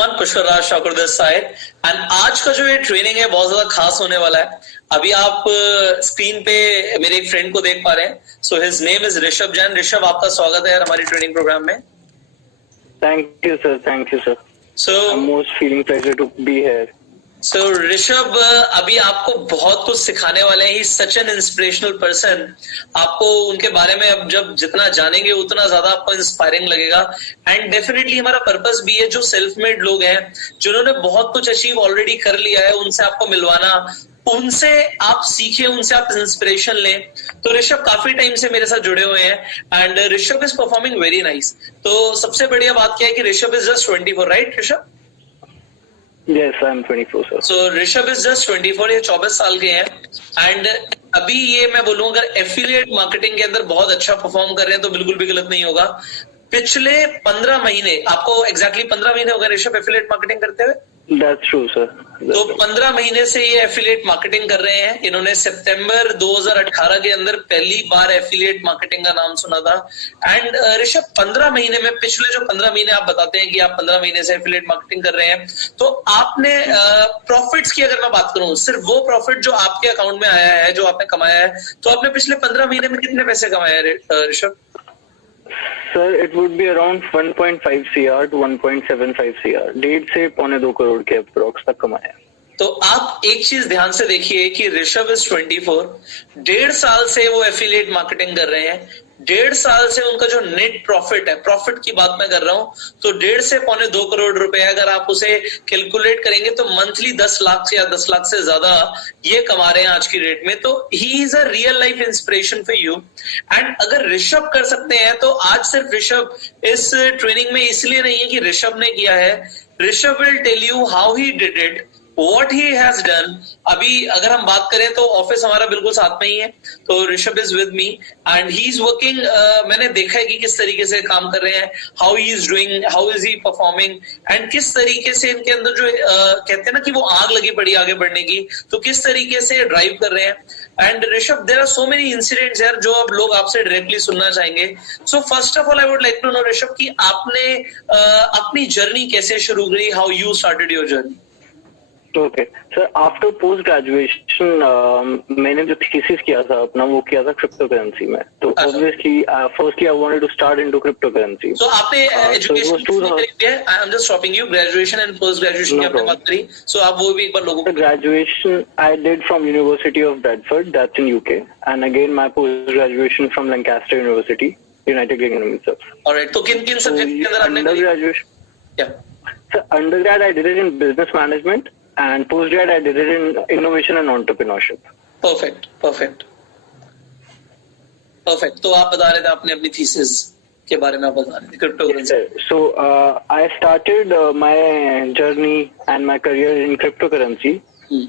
everyone, Pushkar Thakur this side and आज का जो ये ट्रेनिंग है बहुत ज्यादा खास होने वाला है। अभी आप स्क्रीन पे मेरे एक फ्रेंड को देख पा रहे हैं। So his name is Rishabh Jain. Rishabh, आपका स्वागत है यार हमारी ट्रेनिंग प्रोग्राम में। Thank you sir. So most feeling pleasure to be here. So Rishabh, अभी आपको बहुत कुछ सिखाने वाले हैं। He such an inspirational person. आपको उनके बारे में अब जब जितना जानेंगे उतना ज्यादा आपको इंस्पायरिंग लगेगा। एंड डेफिनेटली हमारा पर्पस भी है जो सेल्फ मेड लोग हैं, जिन्होंने बहुत कुछ अचीव ऑलरेडी कर लिया है, उनसे आपको मिलवाना, उनसे आप सीखे, उनसे आप इंस्पिरेशन लें। तो ऋषभ काफी टाइम से मेरे साथ जुड़े हुए हैं and Rishabh is performing very nice. तो सबसे बढ़िया बात क्या है कि Rishabh is just 24, right Rishabh? Yes, I'm 24, sir. So Rishabh is just 24, ये 24 साल के हैं एंड अभी ये मैं बोलूँ अगर एफिलिएट मार्केटिंग के अंदर बहुत अच्छा परफॉर्म कर रहे हैं तो बिल्कुल भी गलत नहीं होगा। पिछले 15 महीने, आपको एग्जैक्टली 15 महीने हो गए ऋषभ एफिलिएट मार्केटिंग करते हुए? That's true, sir. तो 15 महीने से ये एफिलिएट मार्केटिंग कर रहे हैं। इन्होंने सितंबर 2018 के अंदर पहली बार एफिलिएट मार्केटिंग का नाम सुना था। एंड ऋषभ, 15 महीने में, पिछले जो 15 महीने आप बताते हैं कि आप 15 महीने से एफिलिएट मार्केटिंग कर रहे हैं, तो आपने प्रॉफिट्स की अगर मैं बात करूं, सिर्फ वो प्रॉफिट जो आपके अकाउंट में आया है, जो आपने कमाया है, तो आपने पिछले 15 महीने में कितने पैसे कमाए हैं Rishabh? Sir, it would be around 1.5 CR to 1.75 CR, 1.5 से 1.25 करोड़ के अप्रोक्स तक कमाया। तो आप एक चीज ध्यान से देखिए कि ऋषभ इज 24, 1.5 साल से वो एफिलिएट मार्केटिंग कर रहे हैं। 1.5 साल से उनका जो नेट प्रॉफिट है, प्रॉफिट की बात मैं कर रहा हूं, तो 1.5 से 1.25 करोड़ रुपए अगर आप उसे कैलकुलेट करेंगे तो मंथली 10 लाख से या 10 लाख से ज्यादा ये कमा रहे हैं आज की रेट में। तो ही is a real life inspiration for you. And अगर ऋषभ कर सकते हैं तो आज सिर्फ ऋषभ इस ट्रेनिंग में इसलिए नहीं है कि ऋषभ ने किया है। Rishabh will tell you how he did it, What he has done। अभी अगर हम बात करें तो ऑफिस हमारा बिल्कुल साथ में ही है, तो Rishabh is with me and he is working. मैंने देखा है कि किस तरीके से काम कर रहे हैं, how he is doing, how is he performing and किस तरीके से इनके अंदर जो कहते हैं ना कि वो आग लगी पड़ी आगे बढ़ने की, तो किस तरीके से ड्राइव कर रहे हैं। And Rishabh, there are so many incidents यार जो अब लोग आपसे डायरेक्टली सुनना चाहेंगे। So first of all I would like to know Rishabh कि आपने अपनी जर्नी कैसे शुरू करी, how you started your journey? Okay sir, after post graduation मैंने जो थीसिस किया था अपना, वो किया था क्रिप्टो करेंसी में। तो obviously firstly I wanted to start into cryptocurrency. So आपने education I am just stopping you, graduation and post graduation की आपने बात करी, सो आप वो भी एक बार लोगों को। Graduation I did from university of Bradford, that's in UK, and again my post graduation from Lancaster university, United kingdom itself। Alright, तो किन सब्जेक्ट के अंदर आपने graduation? Sir, undergrad I did it in business management and postgrad I did it in innovation and entrepreneurship. Perfect. तो आप बता रहे थे आपने अपनी थीसिस के बारे में आप बता रहे थे crypto currency. So I started my journey and my career in cryptocurrency.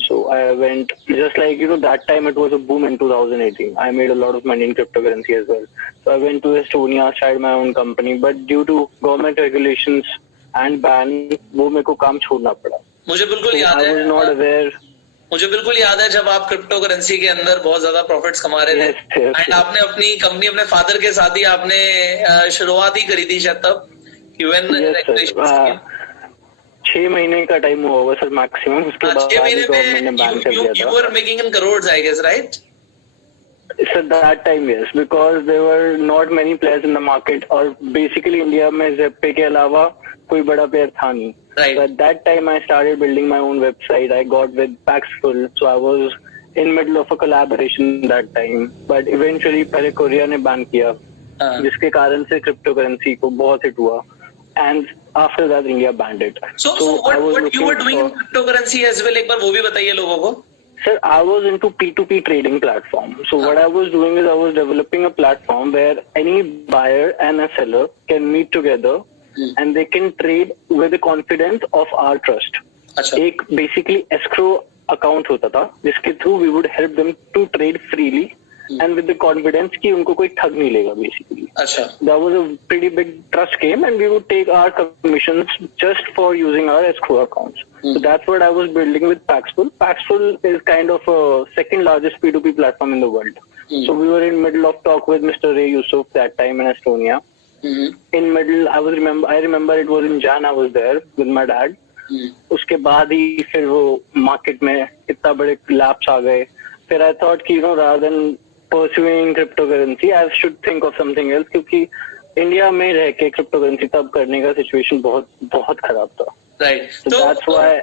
So I went just like that time it was a boom in 2018. I made a lot of money in cryptocurrency as well. So I went to Estonia, started my own company, but due to government regulations and ban, वो मेरे को काम छोड़ना पड़ा। मुझे बिल्कुल याद है जब आप क्रिप्टो करेंसी के अंदर बहुत ज्यादा प्रॉफिट्स कमा रहे थे एंड आपने अपनी कंपनी अपने फादर के साथ ही आपने शुरुआत ही करी थी शायद तब कि व्हेन 6 महीने का टाइम हुआ होगा सर मैक्सिमम। उसके बाद 6 महीने में you were making in crores, I guess, right? Sir, that time yes, because there were not many players in the market और basically इंडिया में Zepay के अलावा कोई बड़ा प्लेयर था नहीं। Right. But that time I started building my own website. I got with Paxful, so I was in middle of a collaboration that time. But eventually पहले Korea ने ban किया, जिसके कारण से क्रिप्टो करेंसी को बहुत हिट हुआ, and after that India banned it. So what you were doing in cryptocurrency as well, एक बार वो भी बताइए लोगों को। Sir, I was into P2P trading platform. So what I was doing is I was developing a platform where any buyer and a seller can meet together and they can trade with the confidence of our trust. एक basically escrow account होता था जिसके through we would help them to trade freely and with the confidence कि उनको कोई ठग नहीं लेगा basically. That was a pretty big trust game and we would take our commissions just for using our escrow accounts. So that's what I was building with Paxful. Paxful is kind of a second largest P2P platform in the world. So we were in middle of talk with Mr. Ray Yusuf that time in Estonia. In middle, I remember it was in Jan. I was there with my dad. उसके बाद ही फिर वो market में इतना बड़े lapse आ गए. फिर I thought कि rather than pursuing cryptocurrency, I should think of something else, क्योंकि इंडिया में रह के क्रिप्टोकरेंसी तब करने का सिचुएशन बहुत बहुत खराब था. Right. So that's why.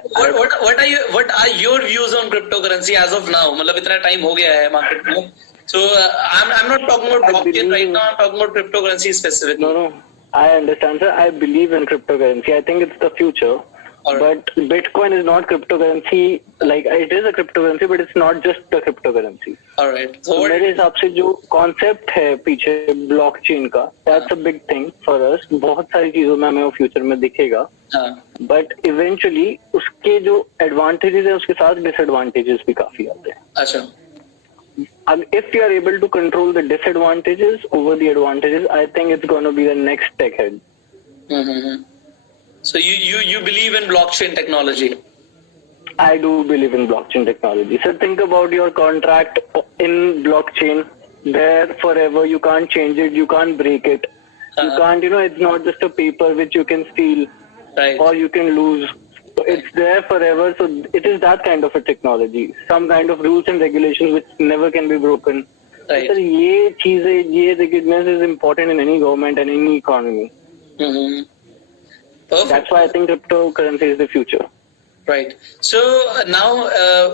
What are your views on cryptocurrency as of now? मतलब इतना टाइम हो गया है मार्केट में. So I'm not talking about blockchain right now. I'm talking about cryptocurrency specifically. No. I understand, sir. I believe in cryptocurrency. I think it's the future. Right. But Bitcoin is not cryptocurrency. Like, it is a cryptocurrency, but it's not just the cryptocurrency. All right. So मेरे हिसाब से जो concept है पीछे blockchain का, that's a big thing for us. बहुत सारी चीजों में हमें वो future में दिखेगा. But eventually उसके जो advantages है उसके साथ disadvantages भी काफी आते हैं. अच्छा. If you are able to control the disadvantages over the advantages, I think it's going to be the next tech head. So you believe in blockchain technology? I do believe in blockchain technology. So think about your contract in blockchain. There forever, you can't change it, you can't break it. You can't, it's not just a paper which you can steal, right, or you can lose. So it's there forever. So it is that kind of a technology. Some kind of rules and regulations which never can be broken. Right. So ये चीजें, ये recognition is important in any government and any economy. Perfect. That's why I think cryptocurrency is the future. Right. So now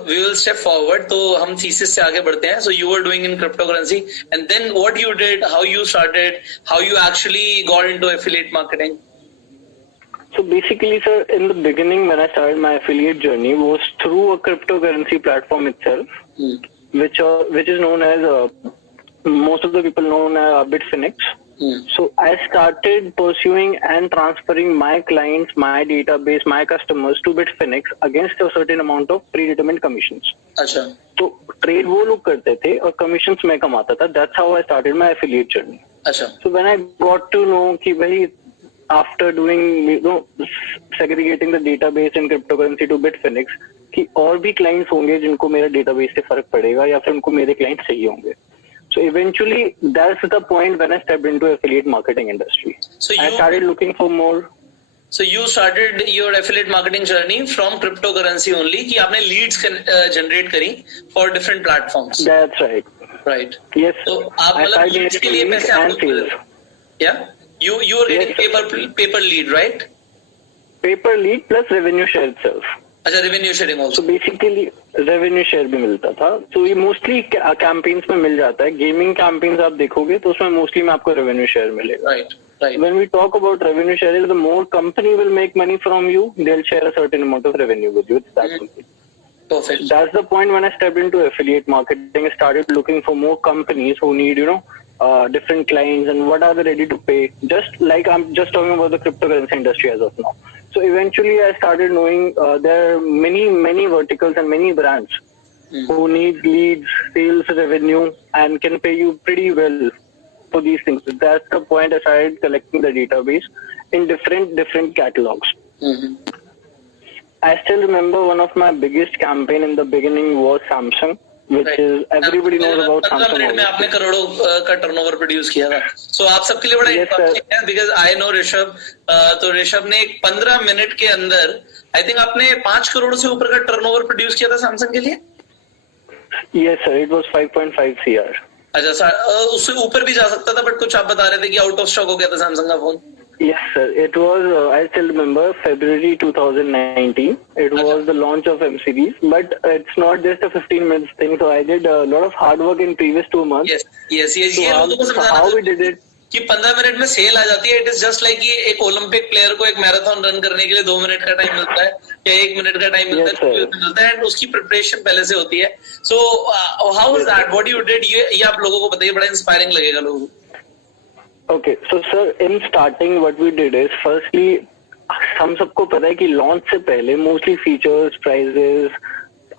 we will step forward. तो हम thesis से आगे बढ़ते हैं. So you were doing in cryptocurrency, and then what you did, how you started, how you actually got into affiliate marketing. So basically, sir, in the beginning when I started my affiliate journey was through a cryptocurrency platform itself, which is known as most of the people known as Bitfinex. So I started pursuing and transferring my clients, my database, my customers to Bitfinex against a certain amount of predetermined commissions. अच्छा. तो trade वो लोग करते थे और commissions मैं कमाता था. That's how I started my affiliate journey. अच्छा. So when I got to know कि भाई after doing segregating the database in cryptocurrency to Bitfinex कि और भी clients होंगे जिनको मेरा database से फर्क पड़ेगा या फिर उनको मेरे clients चाहिए होंगे. So eventually, that's the point when I stepped into affiliate marketing industry. So I started looking for more. So you started your affiliate marketing journey from cryptocurrency only कि आपने leads generate करी for different platforms. That's right. Right. Yes. So आप मतलब leads के लिए पैसे आपको yeah, you were getting paper lead, right? Paper lead plus revenue share itself. अच्छा, revenue sharing also. So basically revenue share भी मिलता था. So ये mostly campaigns में मिल जाता है. Gaming campaigns आप देखोगे तो उसमें mostly में आपको revenue share मिलेगा. Right. Right. When we talk about revenue share, the more company will make money from you, they'll share a certain amount of revenue with you. It's that simple. Perfect. That's the point when I stepped into affiliate marketing. I started looking for more companies who need, different clients and what are they ready to pay. Just like I'm just talking about the cryptocurrency industry as of now. So eventually I started knowing there are many verticals and many brands who need leads, sales, revenue, and can pay you pretty well for these things. That's the point I started collecting the database in different catalogs. I still remember one of my biggest campaign in the beginning was Samsung, which is everybody knows about Samsung. 15 minute में आपने करोड़ों का turnover produce किया था. So आप सबके लिए बड़ा इंटरेस्टिंग है because I know ऋषभ. तो ऋषभ ने 15 मिनट के अंदर I think आपने 5 करोड़ से ऊपर का टर्नओवर प्रोड्यूस किया था सैमसंग के लिए. Yes sir, it was 5.5 CR. अच्छा, उससे ऊपर भी जा सकता था, बट कुछ आप बता रहे थे कि आउट ऑफ स्टॉक हो गया था सैमसंग का phone. Yes sir, it was I still remember February 2019. It was the launch of M series, but it's not just a 15 minutes thing. So I did a lot of hard work in previous 2 months. Yes. ये लोगों को समझाना how we did it कि 15 minute में cell आ जाती है. It is just like कि एक ओलंपिक प्लेयर को एक मैराथन रन करने के लिए 2 मिनट का टाइम मिलता है या 1 मिनट का टाइम मिलता है एंड उसकी प्रिपरेशन पहले से होती है. So how was that, what you did, ये आप लोगों को बताइए, बड़ा इंस्पायरिंग लगेगा लोगों को. Okay, so sir, in starting what we did is firstly हम सबको पता है कि launch से पहले mostly features, prices,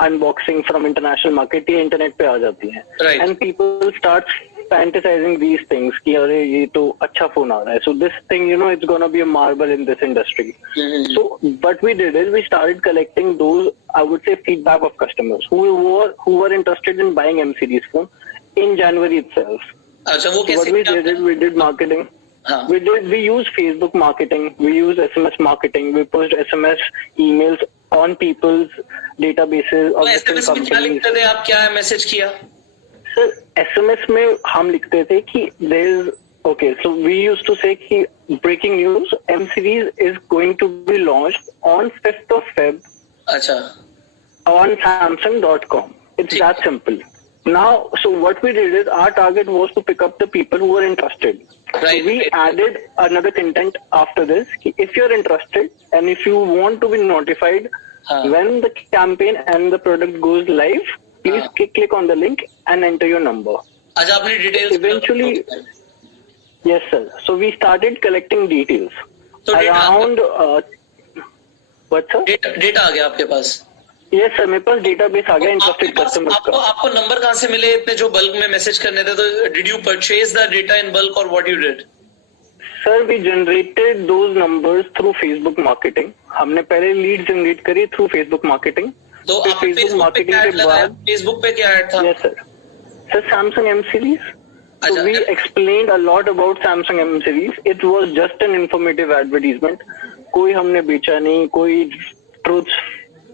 unboxing from international market ये internet पे आ जाती हैं. Right. And people start fantasizing these things कि अरे ये तो अच्छा फोन आ रहा है. So this thing, it's gonna be a marvel in this industry. So what we did is we started collecting those, I would say, feedback of customers who were interested in buying M series phone in January itself. अच्छा, वो कैसे? What we did is we did marketing. हाँ. We use Facebook marketing, we use SMS marketing, we pushed SMS emails on people's databases of different SMS में क्या companies. लिखते थे आप, क्या मैसेज किया? Sir, SMS में हम लिखते थे कि there is okay, so we used to say कि breaking news, M series is going to be launched on 5th of Feb अच्छा. on Samsung.com. It's that simple. Now, so what we did is our target was to pick up the people who were interested. Right. So we added another content after this. If you're interested and if you want to be notified when the campaign and the product goes live, please click on the link and enter your number. अच्छा, आपने details Eventually, yes sir. So we started collecting details. तो Around what sir? Data आ गया आपके पास? Yes sir, मेरे पास database आ गया interested customers का. आपको number कहाँ से मिले इतने जो बल्क में मैसेज करने थे? तो did you purchase the data in bulk और what you did? Sir, we generated those numbers through Facebook marketing. हमने पहले लीड जनरेट करी through Facebook marketing. तो आप फेसबुक पे क्या ऐड लगाया? फेसबुक पे क्या ऐड था? Yes sir. Sir, Samsung M series. So we explained a lot about Samsung M series. It was just an informative advertisement. कोई हमने बेचा नहीं, कोई truths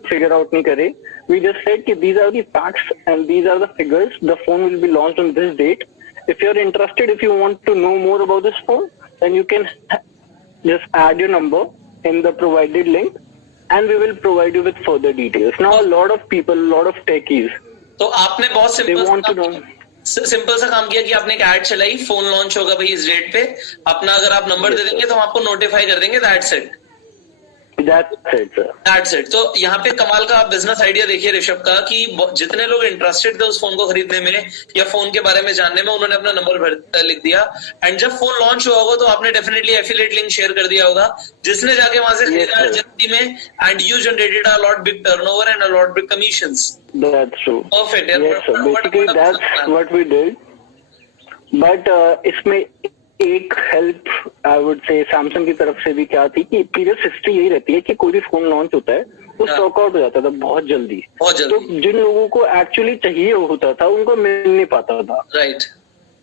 figure out नहीं करे. We just said कि these are the facts and these are the figures. The phone will be launched on this date. If you're interested, if you want to know more about this phone, then you can just add your number in the provided link and we will provide you with further details. Now a lot of people, a lot of techies, तो आपने बहुत they want to know. Simple सा काम किया कि आपने एक add चलाई, फोन लॉन्च होगा भाई इस डेट पे, अपना अगर आप नंबर दे देंगे तो हम आपको नोटिफाई कर देंगे. That's it. That's it, sir. That's it. तो यहाँ पे कमाल का आप बिजनेस आइडिया देखिए ऋषभ का कि जितने लोग इंटरेस्टेड थे उस फोन को खरीदने में या फोन के बारे में जानने में, उन्होंने अपना नंबर लिख दिया एंड जब फोन लॉन्च हुआ होगा तो आपने डेफिनेटली एफिलिएट लिंक शेयर कर दिया होगा जिसने जाके वहां से खरीदा जल्दी में and you generated a lot big turnover and a lot big commissions. That's true. Perfect. Yes, sir. Basically, that's what we did. But इसमें एक हेल्प आई वुड से सैमसंग की तरफ से भी क्या थी कि प्रीवियस हिस्ट्री यही रहती है कि कोई भी फोन लॉन्च होता है वो स्टॉक आउट हो जाता था बहुत जल्दी. तो जिन लोगों को एक्चुअली चाहिए होता था उनको मिल नहीं पाता था. राइट.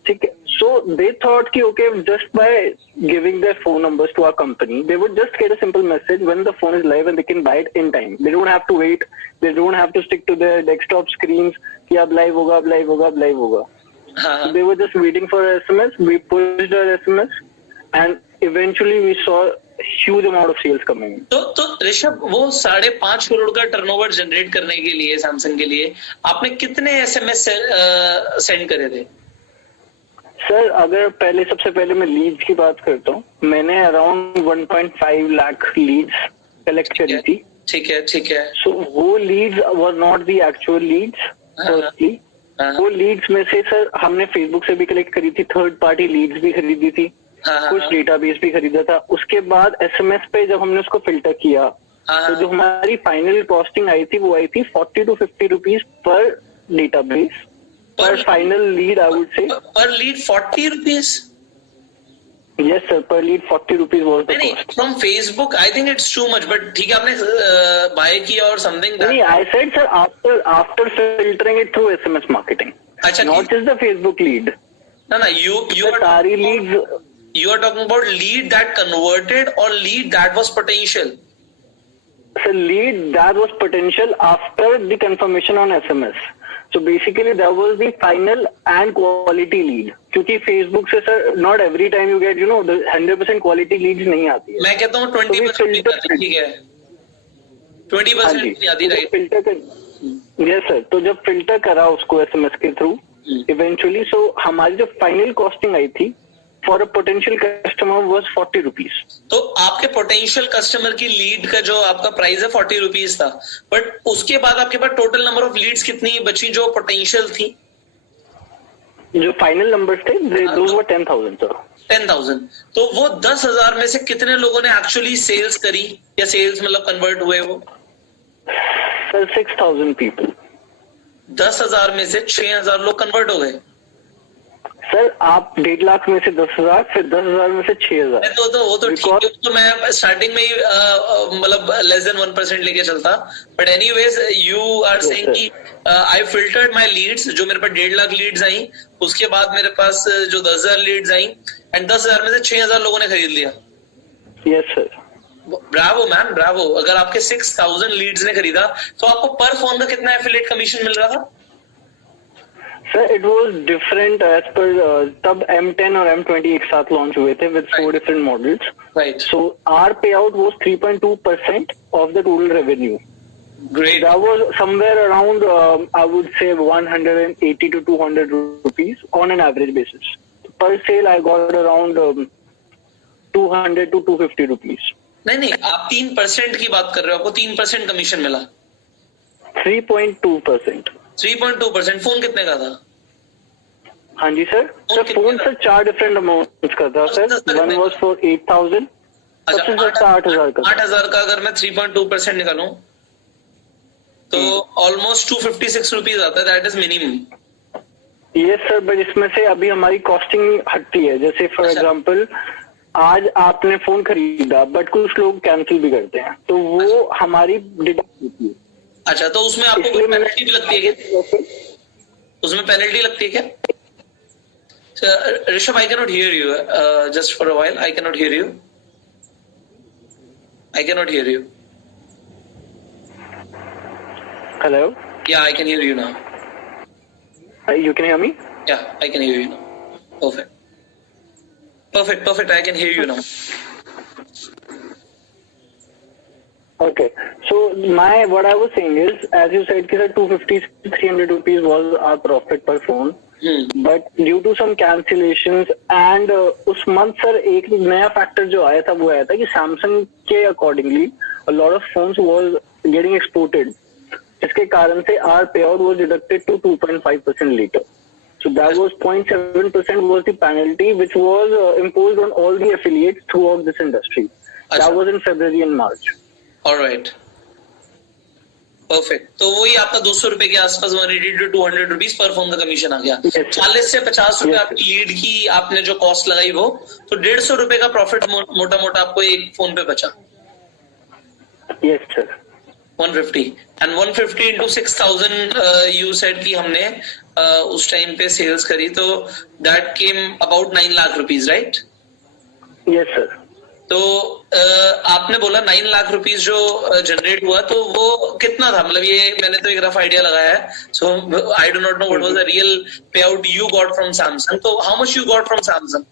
ठीक है. सो दे थॉट कि okay just by giving their phone numbers to our company they would just get a simple message when the phone is live and they can buy it in time. They don't have to wait, they don't have to stick to their desktop screens कि अब live होगा, अब live होगा, अब live होगा. They were just waiting for SMS. We pushed our SMS, and eventually we saw a huge amount of sales coming in. तो ऋषभ वो 5.5 करोड़ का टर्नओवर जनरेट करने के लिए सैमसंग के लिए आपने कितने SMS सेंड करे थे? सर अगर सबसे पहले मैं लीड्स की बात करता हूँ, मैंने अराउंड 1.5 लाख लीड्स कलेक्ट करी थी. ठीक है, ठीक है. सो वो leads were not the actual leads. Firstly वो लीड्स में से सर हमने फेसबुक से भी कलेक्ट करी थी, थर्ड पार्टी लीड्स भी खरीदी थी, कुछ डेटाबेस भी खरीदा था. उसके बाद SMS पे जब हमने उसको फिल्टर किया तो जो हमारी फाइनल कॉस्टिंग आई थी वो आई थी 40 to 50 rupees per database per final lead. I would say per lead 40 rupees. Yes sir, per lead 40 rupees was the cost. From Facebook, I think it's too much, but ठीक है आपने buy किया or something. नहीं, I said sir after filtering it through SMS marketing. अच्छा. Not just the Facebook lead. No, you are सारी leads. You are talking about lead that converted or lead that was potential. So lead that was potential after the confirmation on SMS. So basically that was the final and quality lead. क्योंकि Facebook से sir not every time you get the 100% quality leads नहीं आती है. मैं कहता हूँ 20% ठीक है. 20% नहीं आती, राइट? फिल्टर कर. Yes sir. तो जब फिल्टर करा उसको SMS के थ्रू eventually, so हमारी जो फाइनल कॉस्टिंग आई थी for a potential customer was 40 rupees. तो आपके पोटेंशियल कस्टमर की लीड का जो आपका प्राइस है 40 रुपीज था, बट उसके बाद आपके पास टोटल नंबर ऑफ लीड्स कितनी बची जो पोटेंशियल थी? जो फाइनल नंबर्स थे those were 10,000 sir. 10,000. तो वो 10,000 में से कितने लोगों ने एक्चुअली सेल्स करी या सेल्स मतलब कन्वर्ट हुए? वो सर 6,000 people. 10,000 में से 6,000 लोग कन्वर्ट हो गए. सर आप 1.5 लाख में से 10,000, फिर 10,000 में से 6,000। तो वो तो ठीक है, तो मैं स्टार्टिंग में ही मतलब लेस देन 1% लेके चलता, but anyways you are saying कि आई फिल्टर्ड माय लीड्स, जो मेरे पास 1.5 लाख लीड्स आई, उसके बाद मेरे पास जो 10,000 लीड्स आई, एंड 10,000 में से 6,000 लोगों ने खरीद लिया। Yes sir. Bravo man, Bravo. अगर आपके 6,000 लीड्स ने खरीदा तो आपको पर फोन का कितना एफिलिएट कमीशन मिल रहा था? Sir it was different as per तब M10 और M20 एक साथ लॉन्च हुए थे with 4 different models. Right. So our payout was 3.2% of the total revenue. Great. That was somewhere around I would say 180 to 200 rupees on an average basis. Per sale I got around 200 to 250 rupees. नहीं, आप 3% की बात कर रहे हो, आपको 3% commission मिला? 3.2%। 3.2%। Phone कितने का था? हाँ जी sir. Sir phone sir 4 different amount का था सर। वन वॉज फॉर 8,000, सबसे सस्ता 8,000 का। 8,000 का अगर मैं 3.2% निकालूं तो ऑलमोस्ट 256 रुपीज आता है, that is minimum. Yes sir, but इसमें से अभी हमारी कॉस्टिंग हटती है। जैसे फॉर एग्जाम्पल आज आपने फोन खरीदा बट कुछ लोग कैंसिल भी करते हैं, तो वो हमारी डिडक्ट होती है। अच्छा, तो उसमें आपको कोई पेनल्टी भी लगती है क्या? उसमें पेनल्टी लगती है क्या? Rishabh, I cannot here you just for a while. I cannot here you. I cannot here you. Hello. Yeah, I can hear you now. You can hear me? Yeah, I can hear you now. Perfect. I can hear you now. Okay. So what I was saying is, as you said, that 250 to 300 rupees was our profit per phone. But due to some cancellations and उस month sir एक नया factor जो आया था वो आया था कि Samsung के accordingly a lot of phones was getting exported. इसके कारण से our payout was deducted to 2.5% later. So that was 0.7% was the penalty which was imposed on all the affiliates throughout this industry. That was in February and March. Alright. Perfect. तो वही आपका 200 रुपए के आसपास 180 to 200 rupees per phone का commission आ गया। 40 से 50 रुपए आपकी लीड की आपने जो कॉस्ट लगाई वो, तो 150 रुपए का प्रॉफिट मोटा मोटा आपको एक फोन पे बचा। Yes sir. 150 and 150 into 6,000 you said कि हमने उस टाइम पे सेल्स करी, तो that came about 9 lakh rupees, right? Yes sir. तो आपने बोला 9 लाख रुपीज जो जनरेट हुआ, तो वो कितना था? मतलब ये मैंने तो एक रफ आइडिया लगाया है, so I do not know what was the real payout you got from Samsung. तो how much you got from Samsung?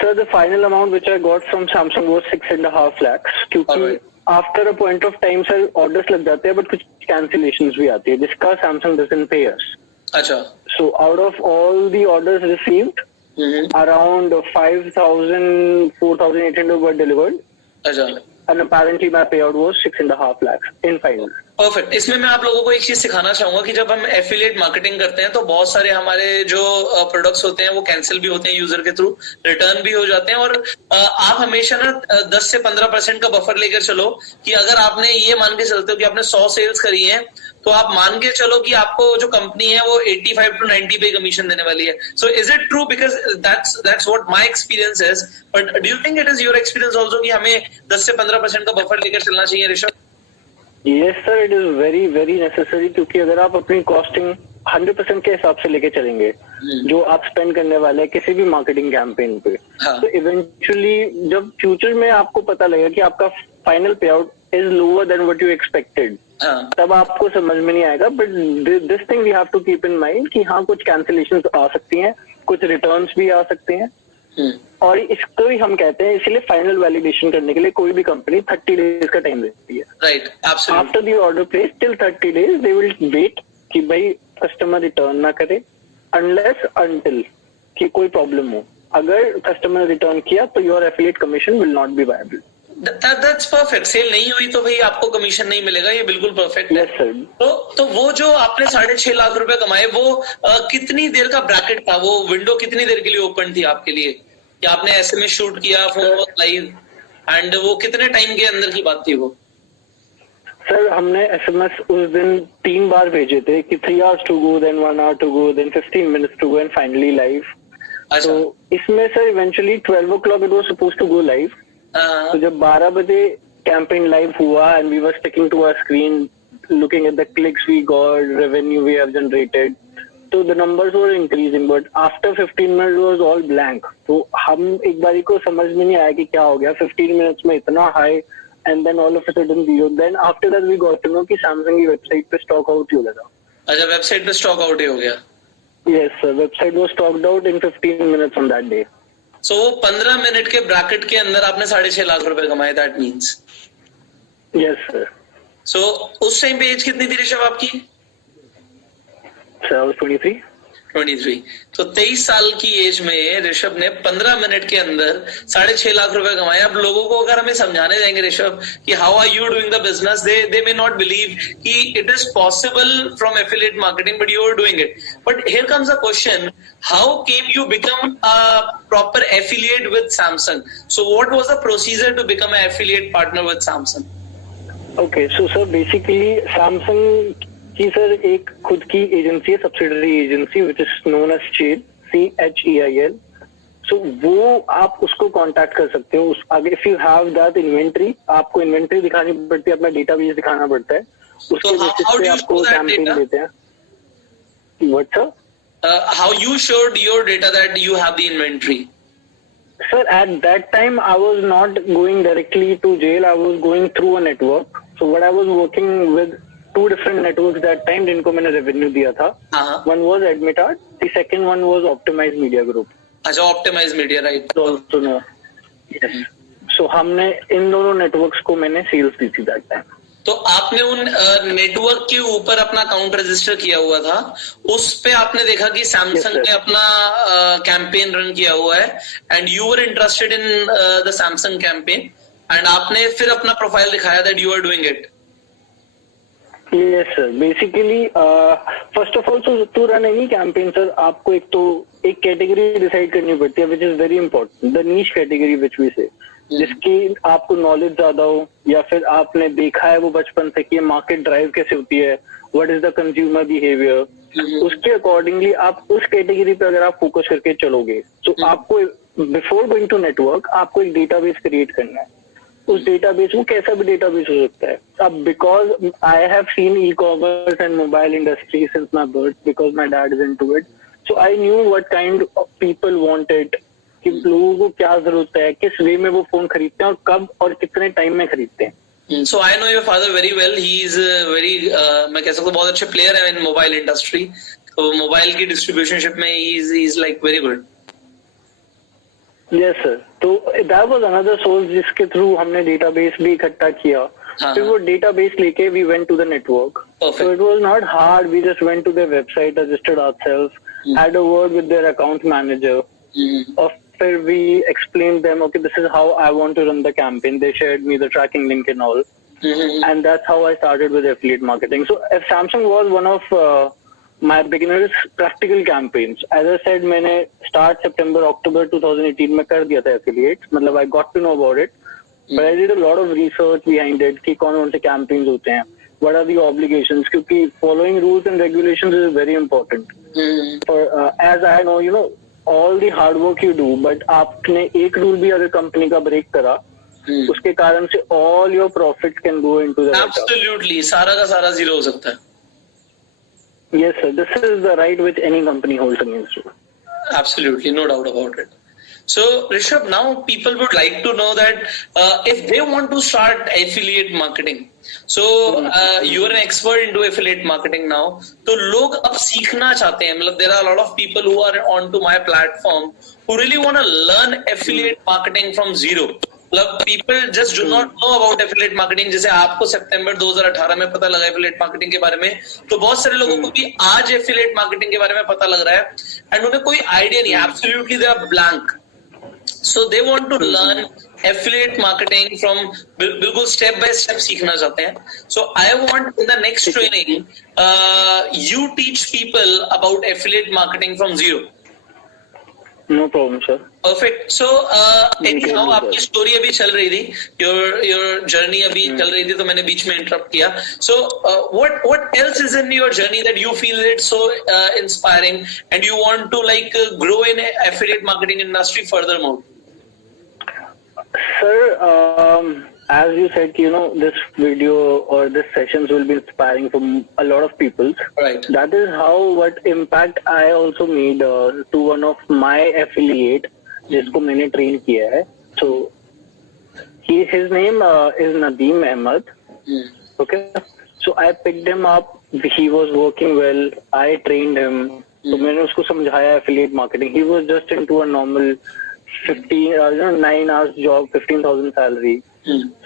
Sir, the final amount which I got from Samsung was 6.5 lakhs. क्योंकि after a point of time sir orders लग जाते हैं but कुछ cancellations भी आती है जिसका सैमसंग डजंट पे अस। अच्छा। So out of all the orders received around 5,000 4,800 were delivered. अच्छा। And apparently my payout was 6.5 lakhs in final. Perfect. इसमें मैं आप लोगों को एक चीज सिखाना चाहूंगा कि जब हम एफिलिएट मार्केटिंग करते हैं तो बहुत सारे हमारे जो प्रोडक्ट्स होते हैं वो कैंसिल भी होते हैं यूजर के थ्रू, रिटर्न भी हो जाते हैं, और आप हमेशा ना 10 से 15% का बफर लेकर चलो कि अगर आपने ये मान के चलते हो कि आपने 100 सेल्स करी है तो आप मान के चलो कि आपको जो कंपनी है वो 85 to 90 पे कमीशन देने वाली है। So is it true? Because that's what my experience is, but do you think it is your experience also कि हमें 10 से 15% का बफर लेकर चलना चाहिए Rishabh? Yes sir, it is very very necessary, क्योंकि अगर आप अपनी कॉस्टिंग 100% के हिसाब से लेके चलेंगे जो आप स्पेंड करने वाले हैं किसी भी मार्केटिंग कैंपेन पे, तो इवेंचुअली जब फ्यूचर में आपको पता लगेगा कि आपका final pay out is lower than what you expected, तब आपको समझ में नहीं आएगा। But this thing we have to keep in mind कि हाँ कुछ कैंसिलेशंस आ सकती हैं, कुछ रिटर्न्स भी आ सकते हैं, और इसको ही हम कहते हैं, इसलिए फाइनल वैलिडेशन करने के लिए कोई भी कंपनी 30 डेज का टाइम देती है। Right, after the order place till 30 days they will wait कि भाई कस्टमर रिटर्न ना करे अनलेस अनटिल कि कोई प्रॉब्लम हो। अगर कस्टमर रिटर्न किया तो your affiliate commission will not be viable. That's perfect. Sale नहीं हुई तो भाई आपको कमीशन नहीं मिलेगा, ये बिल्कुल परफेक्ट है। Yes, sir. तो वो जो आपने 6.5 लाख रुपए कमाए वो कितनी देर का ब्रैकेट था? वो विंडो कितनी देर के लिए ओपन थी आपके लिए कि आपने SMS शूट किया, फोन लाइव, एंड वो कितने टाइम के अंदर की बात थी वो? सर हमने SMS उस दिन 3 बार भेजे थे कि 3 hours to go, then 1 hour to go, then 15 minutes to go and finally live. अच्छा। तो इसमें sir eventually 12 o'clock it was supposed to go live. तो जब 12 बजे कैंपेन लाइव हुआ and we were sticking to our screen, looking at the clicks we got, revenue we have generated, so the numbers were increasing, but after 15 minutes was all blank. तो हम एक बारी को समझ में नहीं आया कि क्या हो गया 15 minutes में इतना high and then all of a sudden zero. Then after that we got to know कि Samsung की वेबसाइट पे स्टॉक आउट ही हो गया। अच्छा, वेबसाइट पे स्टॉक आउट ही हो गया। Yes sir, website was stocked out in 15 minutes on that day. So वो 15 मिनट के ब्रैकेट के अंदर आपने 6.5 लाख रुपए कमाए, that means. Yes sir. So उस टाइम पे एज कितनी थी ऋषभ आपकी? So I was 23. 23। तो 23 साल की एज में ऋषभ ने 15 मिनट के अंदर 6.5 लाख रुपए कमाए। अब लोगों को अगर हमें समझाने जाएंगे ऋषभ कि how are you doing the business, they may not believe कि it is possible from affiliate marketing, but you are doing it. But here comes a question, how came you become a proper affiliate with Samsung? So what was the procedure to become a affiliate partner with Samsung? Okay, so sir basically Samsung की sir एक खुद की agency है, subsidiary agency which is known as चेल, CHEIL. सो वो आप उसको contact कर सकते हो। आगे if you have that inventory, आपको इन्वेंट्री दिखानी पड़ती है, अपना डेटाबेस दिखाना पड़ता है, उसके बेसिस पे आपको कैंपेन देते हैं। What sir? How you showed your data that you have the inventory? Sir, at that time I was not going directly to jail. I was going through a network. So what I was working with 2 different networks that time जिनको मैंने revenue दिया था. One was Admitart, the second one was Optimize Media Group. अच्छा, Optimize Media, right? So no. Yes. So हमने इन दोनों networks को मैंने sales दी थी that time. तो आपने उन नेटवर्क के ऊपर अपना अकाउंट रजिस्टर किया हुआ था, उस पे आपने देखा कि सैमसंग ने अपना कैंपेन रन किया हुआ है and you were interested in the Samsung campaign and आपने फिर अपना प्रोफाइल दिखाया that you are doing it. Yes sir. Basically, first of all, to run any campaign, sir, आपको एक कैटेगरी डिसाइड करनी पड़ती है, which is very important. The niche category which we say, जिसकी आपको नॉलेज ज्यादा हो या फिर आपने देखा है वो बचपन से कि मार्केट ड्राइव कैसे होती है, what is the consumer behaviour, उसके अकॉर्डिंगली आप उस कैटेगरी पे अगर आप फोकस करके चलोगे तो आपको बिफोर गोइंग टू नेटवर्क आपको एक डेटाबेस क्रिएट करना है। उस डेटाबेस को कैसा भी डेटाबेस हो सकता है। अब because I have scene e commerce and mobile industry since my birth, because my dad is into it, so I knew what kind of people wanted, कि लोगों को क्या जरूरत है, किस वे में वो फोन खरीदते हैं और कब और कितने टाइम में खरीदते हैं। So I know your father very well. He is very मैं कह सकता हूँ बहुत अच्छे प्लेयर है इन मोबाइल इंडस्ट्री। तो मोबाइल की डिस्ट्रीब्यूशनशिप में he is like very good. Yes sir. तो that was another source जिसके थ्रू हमने डेटाबेस भी इकट्ठा किया। फिर वो डेटाबेस लेके we went to the network. So it was not hard. We just went to their website, registered ourselves, had a word with their account manager. Or फिर we explained them, okay, this is how I want to run the campaign. They shared me the tracking link and all. And that's how I started with affiliate marketing. So if Samsung was one of my beginners practical campaigns. As I said, मैंने start September, October 2018 में कर दिया था affiliate. मतलब I got to know about it. But I did a lot of research behind it कि कौन से campaigns होते हैं. What are the obligations? क्योंकि following rules and regulations is very important. For as I know, you know, all the hard work you do, but आपने एक rule भी अगर कंपनी का ब्रेक करा, उसके कारण से all your profit can go into the absolutely सारा का सारा जीरो हो सकता है। Yes sir, this is the right which any company holds against you. Absolutely, no doubt about it. So Rishabh, now people would like to know that if they want to start affiliate marketing, so you are an expert into affiliate marketing now. तो लोग अब सीखना चाहते हैं, मतलब there are a lot of people who are onto my platform who really want to learn affiliate marketing from zero. मतलब people just do not know about affiliate marketing. जैसे आपको सितंबर 2018 में पता लगा affiliate marketing के बारे में, तो बहुत सारे लोगों को भी आज affiliate marketing के बारे में पता लग रहा है and उन्हें कोई आइडिया नहीं है, absolutely they are blank. So they want to learn affiliate marketing from बिल्कुल step by step सीखना चाहते हैं. So I want in the next training you teach people about affiliate marketing from zero. No problem, sir. Perfect. So anyhow आपकी story अभी चल रही थी, your journey अभी चल रही थी, तो मैंने बीच में इंटरप्ट किया. So what else is in your journey that you feel it so inspiring and you want to like grow in affiliate marketing industry further more? Sir, as you said, this video or this sessions will be inspiring for a lot of people. Right. That is what impact I also made to one of my affiliate, जिसको मैंने train किया है. So, his name is Nadeem Ahmed. Okay. So I picked him up. He was working well. I trained him. तो मैंने उसको समझाया affiliate marketing. He was just into a normal 9 hours job, 15,000 salary.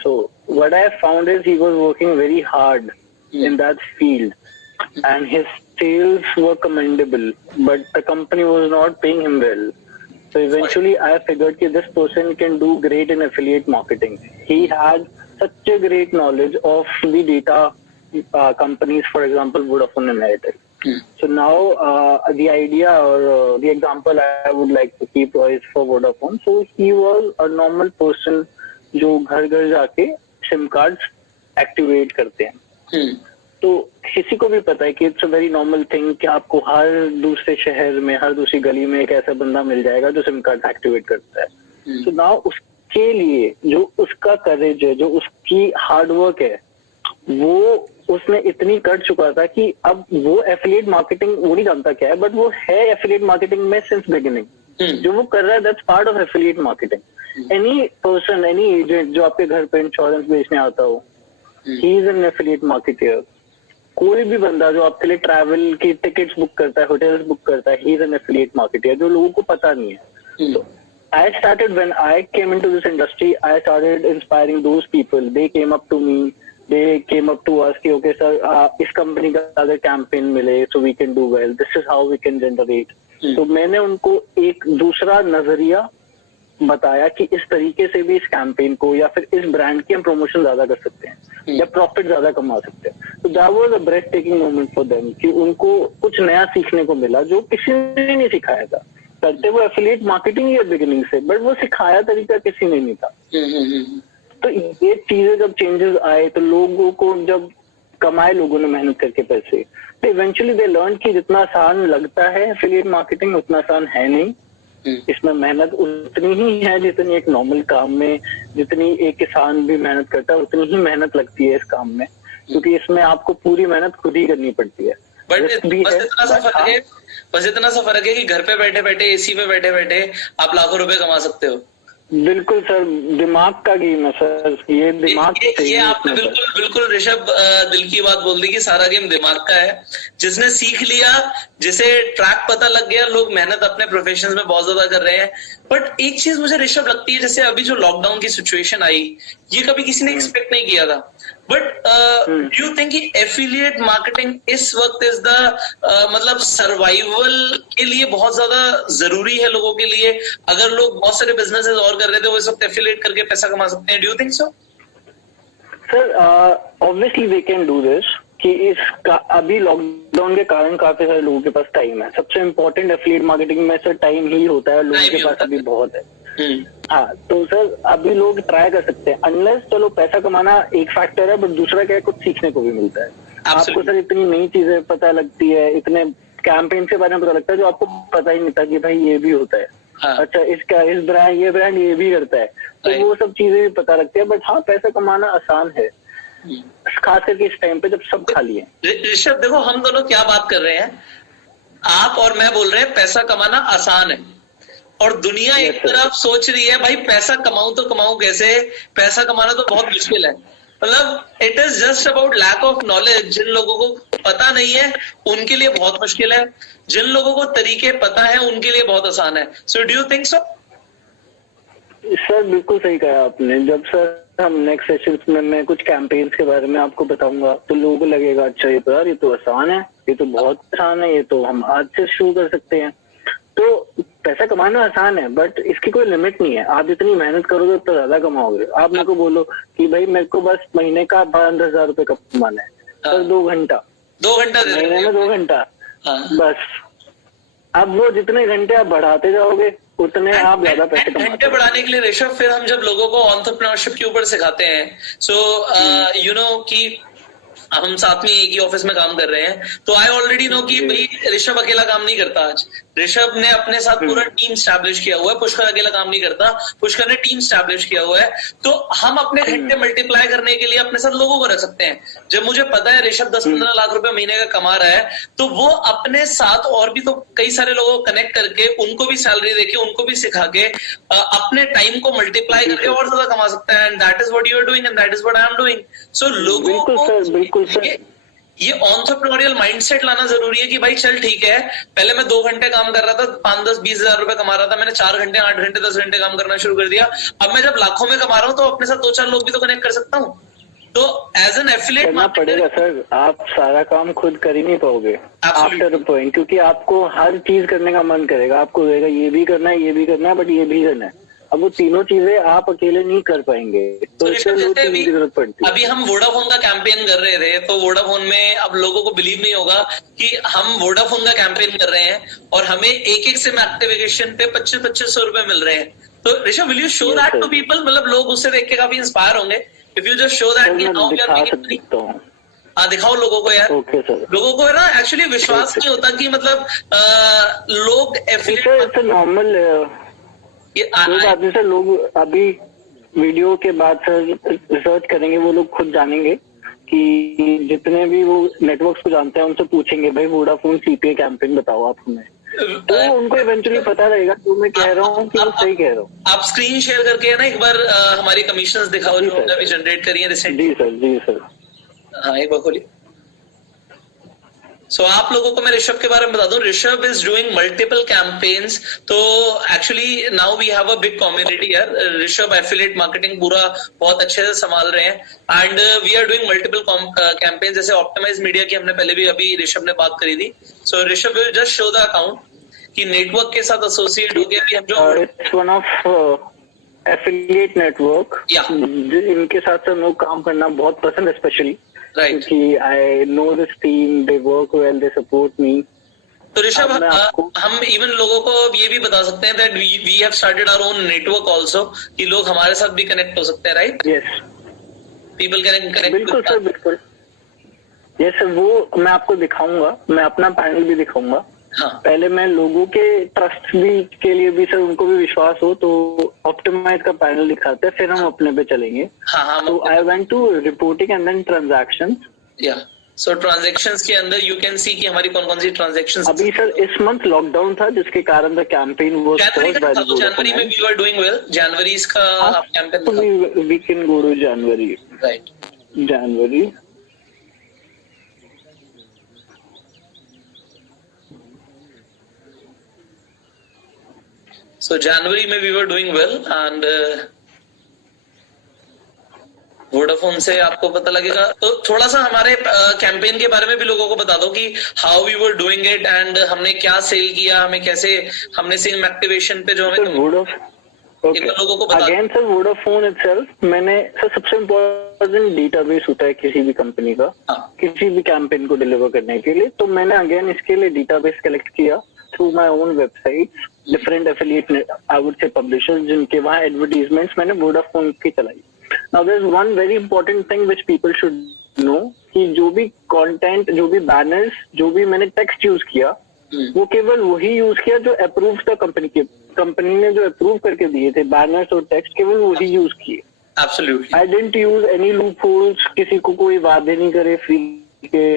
So what I found is he was working very hard in that field, and his sales were commendable, but the company was not paying him well. So eventually I figured that this person can do great in affiliate marketing. He had such a great knowledge of the data companies, for example, Vodafone and Airtel. So now the idea or the example I would like to keep is for Vodafone. So he was a normal person जो घर घर जाके SIM cards activate करते हैं. तो किसी को भी पता है कि it's a very normal thing कि आपको हर दूसरे शहर में, हर दूसरी गली में एक ऐसा बंदा मिल जाएगा जो सिम कार्ड एक्टिवेट करता है. तो नाउ उसके लिए जो उसका करेज है, जो उसकी हार्डवर्क है, वो उसने इतनी कर चुका था कि अब वो एफिलिएट मार्केटिंग, वो नहीं जानता क्या है, बट वो है एफिलिएट मार्केटिंग में सिंस बिगिनिंग. जो वो कर रहा है that's part of affiliate marketing. Any person, any agent जो आपके घर पे इंश्योरेंस बेचने आता हो, he is an affiliate marketer. कोई भी बंदा जो आपके लिए ट्रैवल की टिकट्स बुक करता है, होटल्स बुक करता है, he is an affiliate marketer, जो लोगों को पता नहीं है. तो I started when I came into this industry. I started inspiring those people. They came up to me. They came up to us कि okay sir, इस कंपनी का अगर कैंपेन मिले so we can do well. This is how we can generate. तो मैंने उनको एक दूसरा नजरिया बताया कि इस तरीके से भी इस कैंपेन को या फिर इस ब्रांड की हम प्रमोशन ज्यादा कर सकते हैं या प्रॉफिट ज्यादा कमा सकते हैं. तो that was a breathtaking moment for them कि उनको कुछ नया सीखने को मिला जो किसी ने नहीं सिखाया था. करते वो एफिलिएट मार्केटिंग ही है बिगिनिंग से, बट वो सिखाया तरीका किसी ने नहीं था. तो ये चीजें जब चेंजेस आए तो लोगों को जब कमाए लोगों ने मेहनत करके पैसे, तो इवेंचुअली दे लर्न कि जितना आसान लगता है एफिलिएट मार्केटिंग उतना आसान है नहीं. इसमें मेहनत उतनी ही है जितनी एक नॉर्मल काम में, जितनी एक किसान भी मेहनत करता है उतनी ही मेहनत लगती है इस काम में, क्योंकि इसमें आपको पूरी मेहनत खुद ही करनी पड़ती है. बस इतना सा फर्क है कि घर पे बैठे बैठे, एसी पे बैठे बैठे आप लाखों रुपए कमा सकते हो. बिल्कुल सर, दिमाग का गेम है सर, ये दिमाग ये आपने बिल्कुल ऋषभ दिल की बात बोल दी कि सारा गेम दिमाग का है. जिसने सीख लिया, जिसे ट्रैक पता लग गया, लोग मेहनत अपने प्रोफेशन में बहुत ज्यादा कर रहे हैं. बट एक चीज मुझे ऋषभ लगती है, जैसे अभी जो लॉकडाउन की सिचुएशन आई, ये कभी किसी ने एक्सपेक्ट नहीं किया था. बट डू यू थिंक कि एफिलिएट मार्केटिंग इस वक्त इज द मतलब सर्वाइवल के लिए बहुत ज्यादा जरूरी है लोगों के लिए? अगर लोग बहुत सारे बिजनेसेस और कर रहे थे, वो इस वक्त एफिलिएट करके पैसा कमा सकते हैं. Do you think so? Sir obviously they can do this कि इसका अभी लॉकडाउन के कारण काफी सारे लोगों के पास टाइम है. सबसे इम्पोर्टेंट एफिलिएट मार्केटिंग में सर टाइम ही होता है, लोगों के पास अभी बहुत है. हाँ, तो सर अभी लोग ट्राई कर सकते हैं. अनलेस चलो पैसा कमाना एक फैक्टर है, बट दूसरा क्या है, कुछ सीखने को भी मिलता है. आपको सर इतनी नई चीजें पता लगती है, इतने कैंपेन के बारे में पता लगता है जो आपको पता ही नहीं था कि भाई ये भी होता है. अच्छा, इस ब्रांड ये भी करता है, तो वो सब चीजें भी पता लगती है. बट हाँ, पैसा कमाना आसान है, खास करके इस टाइम पे जब सब खाली है. ऋषभ देखो, हम दोनों क्या बात कर रहे हैं, आप और मैं बोल रहे हैं पैसा कमाना आसान है, और दुनिया एक तरफ सोच रही है भाई पैसा कमाऊं तो कमाऊं कैसे, पैसा कमाना तो बहुत मुश्किल है. मतलब it is just about lack of knowledge. जिन लोगों को पता नहीं है उनके लिए बहुत मुश्किल है, जिन लोगों को तरीके पता है उनके लिए बहुत आसान है. So do you think so? Sir बिल्कुल सही कहा आपने. जब सर हम नेक्स्ट सेशन में मैं कुछ कैंपेन्स के बारे में आपको बताऊंगा तो लोगों को लगेगा अच्छा ये तो यार ये तो आसान है, ये तो बहुत आसान है, ये तो हम आज से शुरू कर सकते हैं. तो पैसा कमाना आसान है, बट इसकी कोई लिमिट नहीं है. आप जितनी मेहनत करोगे उतना ज्यादा कमाओगे. आप मेरे को बोलो कि भाई मेरे को बस महीने का 15,000 रुपए कमाना है, सर 2 घंटा महीने में 2 घंटा बस. अब वो जितने घंटे आप बढ़ाते जाओगे उतने आप ज्यादा पैसे घंटे कमाते हैं। बढ़ाने के लिए ऋषभ, फिर हम जब लोगों को एंटरप्रेन्योरशिप के ऊपर सिखाते हैं, सो यू नो कि हम साथ में एक ही ऑफिस में काम कर रहे हैं, तो आई ऑलरेडी नो कि भाई ऋषभ अकेला काम नहीं करता। आज ऋषभ ने अपने साथ पूरा टीम स्टैब्लिश किया हुआ है, पुष्कर अकेला काम नहीं करता, पुष्कर ने टीम स्टैब्लिश किया हुआ है। तो हम अपने घंटे मल्टीप्लाई करने के लिए अपने साथ लोगों को रख सकते हैं। जब मुझे पता है ऋषभ 10-15 लाख रुपए महीने का कमा रहा है, तो वो अपने साथ और भी तो कई सारे लोगों को कनेक्ट करके, उनको भी सैलरी देके, उनको भी सिखा के अपने टाइम को मल्टीप्लाई करके और ज्यादा कमा सकता है। And that is what you are doing and that is what I am doing. So लोगों को ये एंटरप्रेन्योरियल माइंडसेट लाना जरूरी है कि भाई चल ठीक है, पहले मैं 2 घंटे काम कर रहा था, 5, 10, 20 हजार रुपए कमा रहा था, मैंने 4 घंटे, 8 घंटे, 10 घंटे काम करना शुरू कर दिया। अब मैं जब लाखों में कमा रहा हूं, तो अपने साथ 2-4 लोग भी तो कनेक्ट कर सकता हूं। तो एज एन एफिलिएट करना पड़ेगा सर, आप सारा काम खुद कर ही नहीं पाओगे आफ्टर अ पॉइंट, क्योंकि आपको हर चीज करने का मन करेगा, आपको कहेगा ये भी करना है, ये भी करना है, बट ये भी करना है। अब वो तीनों चीजें आप अकेले नहीं कर पाएंगे, तो इससे लोग की जरूरत पड़ती है। अभी हम वोडाफोन का कैंपेन कर रहे थे, तो वोडाफोन में अब लोगों को बिलीव नहीं होगा कि हम वोडाफोन का कैंपेन कर रहे हैं और हमें एक सिम एक्टिवेशन पे 2500 रुपए मिल रहे हैं। तो Rishabh, will you show that to people? मतलब लोग उससे देख के काफी इंस्पायर होंगे। If you just show that, दिखाओ लोगों को यार। लोगों को ना एक्चुअली विश्वास नहीं होता कि मतलब लोग एफिलिएट नॉर्मल आदमी से, लोग अभी वीडियो के बाद सर रिसर्च करेंगे, वो लोग खुद जानेंगे कि जितने भी वो नेटवर्क्स को जानते हैं उनसे पूछेंगे भाई वोडाफोन सीपीए कैंपेन बताओ आप हमें, तो उनको इवेंचुअली पता रहेगा कि मैं कह रहा हूँ कि मैं सही कह रहा हूँ। आप स्क्रीन शेयर करके ना एक बार हमारी कमीशंस दिखाओ जो हमने अभी जनरेट करी है रिसेंटली। जी सर। हाँ, एक बार खोलिए। सो आप लोगों को मैं ऋषभ के बारे में बता दूं। Rishabh is doing multiple campaigns. तो actually now we have a big community यार। ऋषभ एफिलिएट मार्केटिंग पूरा बहुत अच्छे से संभाल रहे हैं and we are doing multiple campaigns. जैसे ऑप्टिमाइज मीडिया की हमने पहले भी अभी ऋषभ ने बात करी थी। So Rishabh will just show the account कि नेटवर्क के साथ एसोसिएट हो गया। हम जो it's one of affiliate network, इनके साथ सब लोग काम करना बहुत पसंद है, स्पेशली क्योंकि I know this team, they work well, they support me. तो ऋषभ, हम इवन लोगों को ये भी बता सकते हैं that we have started our own network also, कि लोग हमारे साथ भी कनेक्ट हो सकते हैं, right? Yes, people can connect. बिल्कुल सर, बिल्कुल। यस सर, वो मैं आपको दिखाऊंगा, मैं अपना पैनल भी दिखाऊंगा। हाँ। पहले मैं लोगों के ट्रस्ट भी के लिए भी सर, उनको भी विश्वास हो, तो ऑप्टिमाइज का पैनल दिखाते हैं, फिर हम अपने पे चलेंगे। हाँ, तो I went to reporting and then transactions. या सो ट्रांजैक्शंस के अंदर यू कैन सी कि हमारी कौन कौन सी ट्रांजैक्शंस। अभी सर इस मंथ लॉकडाउन था, जिसके कारण द कैंपेन वाज जनवरी में वी आर डूइंग वेल। जनवरी का आप campaign we can go to January, right? जनवरी So January में we were doing well and Vodafone से आपको पता लगेगा। तो थोड़ा सा हमारे कैंपेन के बारे में भी लोगों को बता दो कि how we were doing it and हमने क्या सेल किया, हमें कैसे हमने सिम एक्टिवेशन पे जो हमें लोगों को बता। अगेन सर, वोडाफोन इटसेल्फ, मैंने सर सबसे इम्पोर्टेंट डेटाबेस होता है किसी भी कंपनी का, किसी भी कैंपेन को डिलीवर करने के लिए। तो मैंने अगेन इसके लिए डेटाबेस कलेक्ट किया through my own website, different affiliate I would say publishers, जिनके वहां एडवर्टीजमेंट्स मैंने वोडाफोन की चलाई। Now there is one very important thing which people should know, कि जो भी कंटेंट, जो भी बैनर्स, जो भी मैंने टेक्स्ट यूज किया, वो केवल वही यूज किया जो अप्रूव था कंपनी ने जो अप्रूव करके दिए थे बैनर्स और टेक्स्ट, केवल वही यूज किए। Absolutely, I didn't use any loop holes, किसी को कोई वादे नहीं करे फ्री के,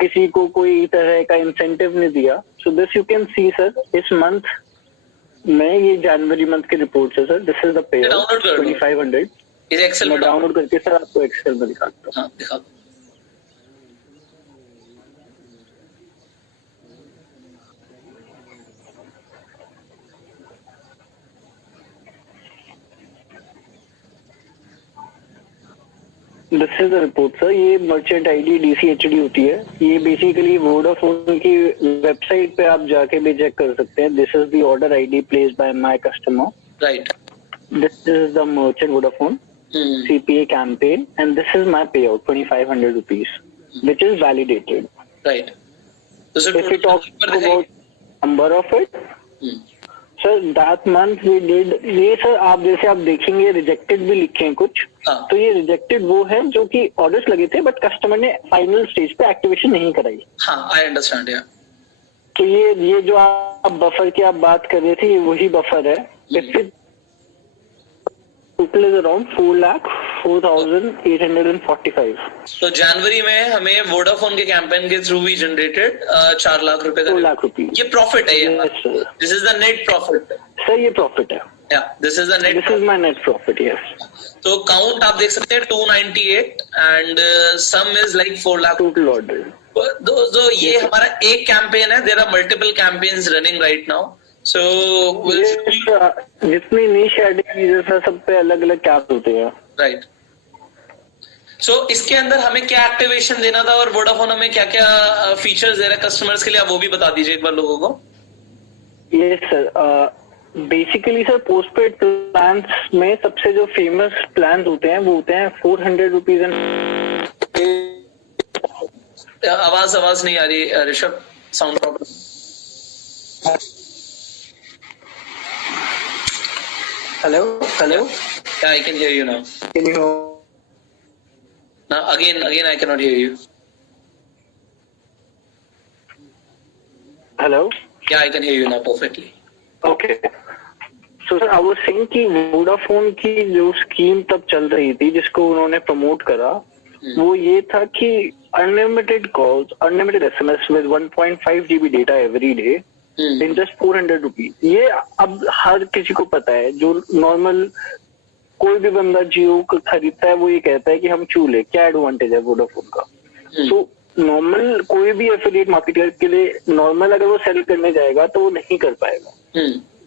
किसी को कोई तरह का इंसेंटिव नहीं दिया। So this you can see sir, इस मंथ में, ये जनवरी मंथ की रिपोर्ट है sir. This is the pay 2500। Excel में डाउनलोड करके सर आपको एक्सेल में दिखाता हूँ। दिखा। This is the report sir. ये मर्चेंट आईडी DCHD होती है। ये बेसिकली वोडाफोन की वेबसाइट पे आप जाके भी चेक कर सकते हैं। This is the order ID placed bye my customer, right? This is the merchant Vodafone CPA campaign, and this is my payout, 2500 rupees, which is validated. Right. If we talk about number of it, sir that month we did ये सर, आप जैसे आप देखेंगे rejected भी लिखे हैं कुछ, हाँ. तो ये रिजेक्टेड वो है जो कि ऑर्डर्स लगे थे बट कस्टमर ने फाइनल स्टेज पे एक्टिवेशन नहीं कराई. हाँ, आई अंडरस्टैंड. या तो ये जो आप बफर की आप बात कर रहे थे, ये वही बफर है. इससे टोटल इज अराउंड 4,04,845. तो जनवरी में हमें वोडाफोन के कैंपेन के थ्रू भी जनरेटेड 4 लाख रुपए 4 लाख रुपए. ये प्रॉफिट है. ये Yes, sir. This is the net profit. Sir ये प्रॉफिट है. This is the net. This is my net profit. Yes. तो काउंट आप देख सकते हैं 298 and sum is like 4 lakh. Total order. तो ये हमारा एक कैंपेन है. There are multiple campaigns running right now. So जितनी नीश एडिट सब पे अलग अलग कैप होते हैं. राइट. सो इसके अंदर हमें क्या एक्टिवेशन देना था और वोडाफोन हमें क्या क्या फीचर्स दे रहा है कस्टमर्स के लिए, आप वो भी बता दीजिए एक बार लोगों को. Yes sir. Basically sir postpaid plans में सबसे जो फेमस प्लान्स होते हैं वो होते हैं 400 रुपीज एंड. आवाज नहीं आ रही Rishabh. Sound problem. Hello. I can hear you now. Can you Again, I cannot hear you. Hello? Yeah, I can hear you now perfectly. Okay. So sir, I was saying कि Vodafone की जो scheme तब चल रही थी जिसको उन्होंने promote करा, वो ये था कि unlimited calls, unlimited SMS with 1.5 GB data every day in just 400 rupees. ये अब हर किसी को पता है. जो नॉर्मल कोई भी बंदा जियो खरीदता है वो ये कहता है कि हम क्यों ले, क्या एडवांटेज है वोडाफोन का. तो नॉर्मल कोई भी एफिलिएट मार्केटर के लिए नॉर्मल अगर वो सेल करने जाएगा तो वो नहीं कर पाएगा.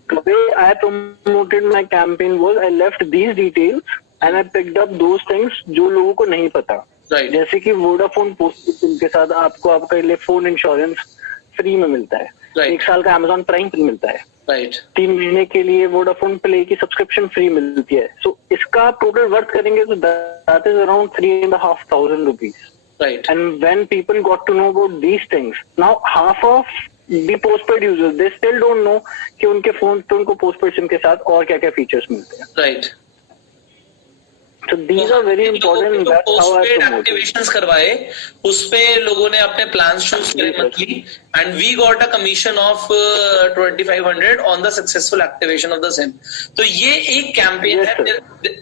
The way I promoted my campaign was I left these details and I picked up those things जो लोगों को नहीं पता. Right. जैसे कि वोडाफोन पोस्टपेड के साथ आपको आपका लिए फोन इंश्योरेंस फ्री में मिलता है. Right. 1 साल का Amazon प्राइम फ्री मिलता है. Right. 3 महीने के लिए वोडाफोन प्ले की सब्सक्रिप्शन फ्री मिलती है. सो इसका आप टोटल वर्थ करेंगे तो that is around 3,500 rupees. Right. And when people got to know about these things, now half of the postpaid users they still don't know कि उनके फोन पे उनको postpaid सिम के साथ और क्या क्या फीचर्स मिलते हैं. Right. So these are very important. That's how I postpaid promote it. Activations करवाए, उस पे लोगों ने अपने प्लान्स चूज करे monthly and we got a commission of 2500 on the successful activation of the SIM. तो ये एक कैंपेन Yes, है.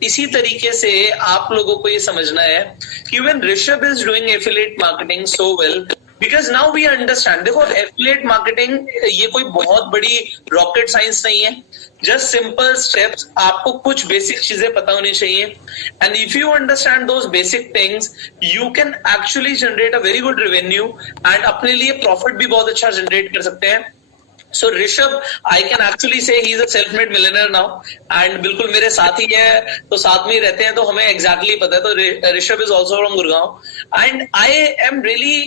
इसी तरीके से आप लोगों को ये समझना है कि when Rishabh is doing affiliate marketing so well, because now we understand. देखो एफिलिएट मार्केटिंग ये कोई बहुत बड़ी रॉकेट साइंस नहीं है. Just simple steps. आपको कुछ बेसिक चीजें पता होनी चाहिए and if you understand those basic things you can actually generate a very good revenue and अपने लिए प्रॉफिट भी बहुत अच्छा जनरेट कर सकते हैं. So Rishabh, I can actually say he is a self-made millionaire now, and बिल्कुल मेरे साथ ही है, तो साथ में ही रहते हैं, तो हमें exactly पता है. तो Rishabh is also from Gurgaon, and I am really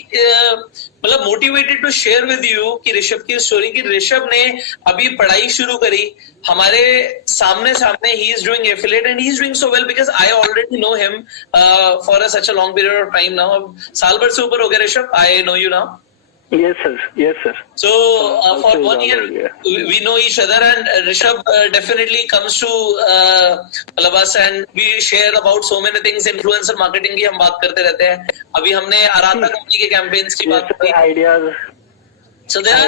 मतलब motivated to share with you कि ऋषभ की स्टोरी कि ऋषभ ने अभी पढ़ाई शुरू करी हमारे सामने. he is doing affiliate and he is doing so well because I already know him for such a long period of time now. साल भर से ऊपर हो गया Rishabh. I know you now. Yes sir. So for 1 year we know each other and Rishabh definitely comes to us and we share about so many things. Influencer marketing की हम बात करते रहते हैं. अभी हमने आराधा कंपनी के कैंपेन्स की बात की. Ideas. So there I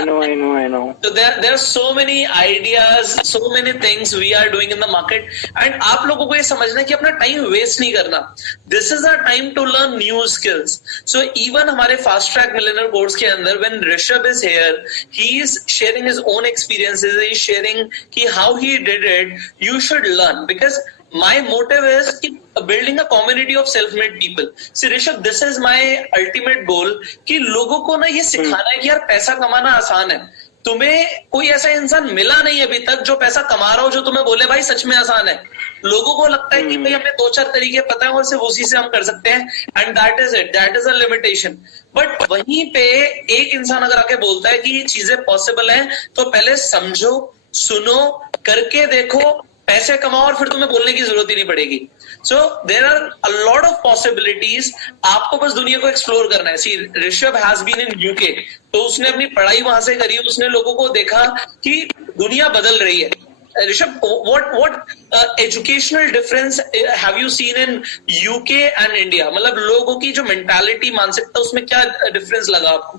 know. So there are so many ideas, so many things we are doing in the market. And आप लोगों को ये समझना है कि अपना टाइम वेस्ट नहीं करना. This is our time to learn new skills. So even हमारे fast track millionaire course के अंदर when Rishabh is here, he is sharing his own experiences. He is sharing कि how he did it. You should learn because my motive is building a community of self-made people. See Rishabh, this is my ultimate goal कि लोगों को ना ये सिखाना है कि यार पैसा कमाना आसान है. तुम्हें कोई ऐसा इंसान मिला नहीं अभी तक जो पैसा कमा रहा हो जो तुम्हें बोले भाई सच में आसान है. लोगों को लगता है कि भाई हमें 2-4 तरीके पता है और सिर्फ उसी से हम कर सकते हैं and that is it. That is a limitation. But वहीं पे एक इंसान अगर आके बोलता है कि ये चीजें पॉसिबल है तो पहले समझो, सुनो, करके देखो, पैसे कमाओ और फिर तुम्हें बोलने की जरूरत ही नहीं पड़ेगी. So there are a lot of possibilities. आपको बस दुनिया को एक्सप्लोर करना है. See Rishabh has been in UK, तो उसने अपनी पढ़ाई वहां से करी, उसने लोगों को देखा कि दुनिया बदल रही है. Rishabh, what educational difference have you seen in UK and India? मतलब लोगों की जो मेंटालिटी, मानसिकता, उसमें क्या डिफरेंस लगा आपको?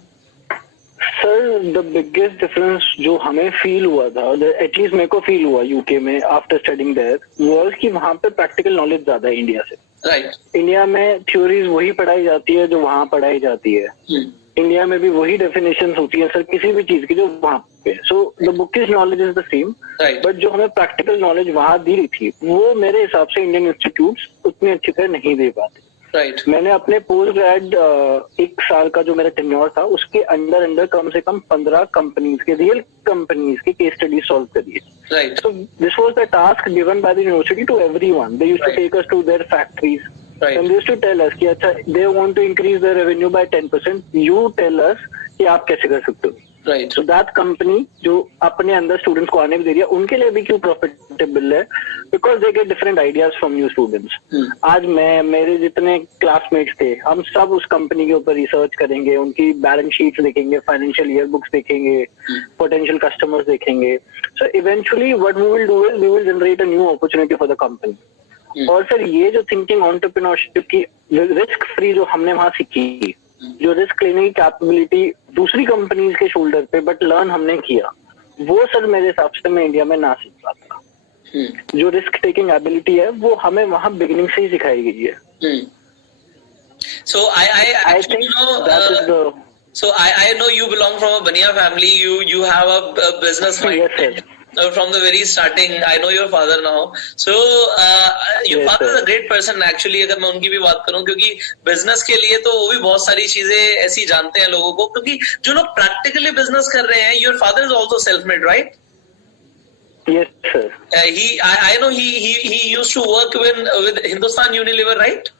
सर द बिगेस्ट डिफरेंस जो हमें फील हुआ था, एटलीस्ट मेरे को फील हुआ यूके में आफ्टर स्टडिंग देयर, वाज कि वहां पे प्रैक्टिकल नॉलेज ज्यादा है इंडिया से. राइट. इंडिया में थ्योरीज वही पढ़ाई जाती है जो वहां पढ़ाई जाती है. इंडिया में भी वही डेफिनेशंस होती है सर किसी भी चीज की जो वहां पे. So the bookish knowledge is the same, but जो हमें प्रैक्टिकल नॉलेज वहां दी रही थी वो मेरे हिसाब से इंडियन इंस्टीट्यूट्स उतनी अच्छी तरह नहीं दे पाते. राइट. मैंने अपने पोस्ट ग्रेड 1 साल का जो मेरा टेन्योर था उसके अंडर कम से कम 15 कंपनीज के, रियल कंपनीज के केस स्टडी सॉल्व करिए. Right. So this was the task given by the university to everyone. They used to take us to their factories. Right. And they used to tell us कि अच्छा they want to increase their revenue by 10%. You tell us कि आप कैसे कर सकते हो. Right. So that company जो अपने अंदर स्टूडेंट्स को आने भी दे रही है उनके लिए भी क्यों प्रॉफिटेबल है? Because they get different ideas from new students. आज मेरे जितने क्लासमेट्स थे हम सब उस कंपनी के ऊपर रिसर्च करेंगे, उनकी बैलेंस शीट्स देखेंगे, फाइनेंशियल ईयर बुक्स देखेंगे, पोटेंशियल कस्टमर्स देखेंगे. So eventually what we will do is we will generate a new opportunity for the company. और सर ये जो थिंकिंग एंटरप्रेन्योरशिप की रिस्क फ्री जो हमने वहां सीखी, जो रिस्क लेने की कैपेबिलिटी दूसरी कंपनीज के शोल्डर पे बट लर्न हमने किया, वो सर मेरे हिसाब से मैं इंडिया में ना सीख पाता. जो रिस्क टेकिंग एबिलिटी है वो हमें वहां बिगिनिंग से ही सिखाई गई है. So I think that is the. So I know you belong from a Bania family. You have a business mindset. Yes, sir. From the very starting. I know your father now. So your Yes, father sir. is a great person actually. अगर मैं उनकी भी बात करूं, क्योंकि business के लिए तो वो भी बहुत सारी चीजें ऐसी जानते हैं लोगों को, क्योंकि जो लोग प्रैक्टिकली बिजनेस कर रहे हैं, your father is also self-made, right? Yes, sir. I know he used to work with Hindustan Unilever, right?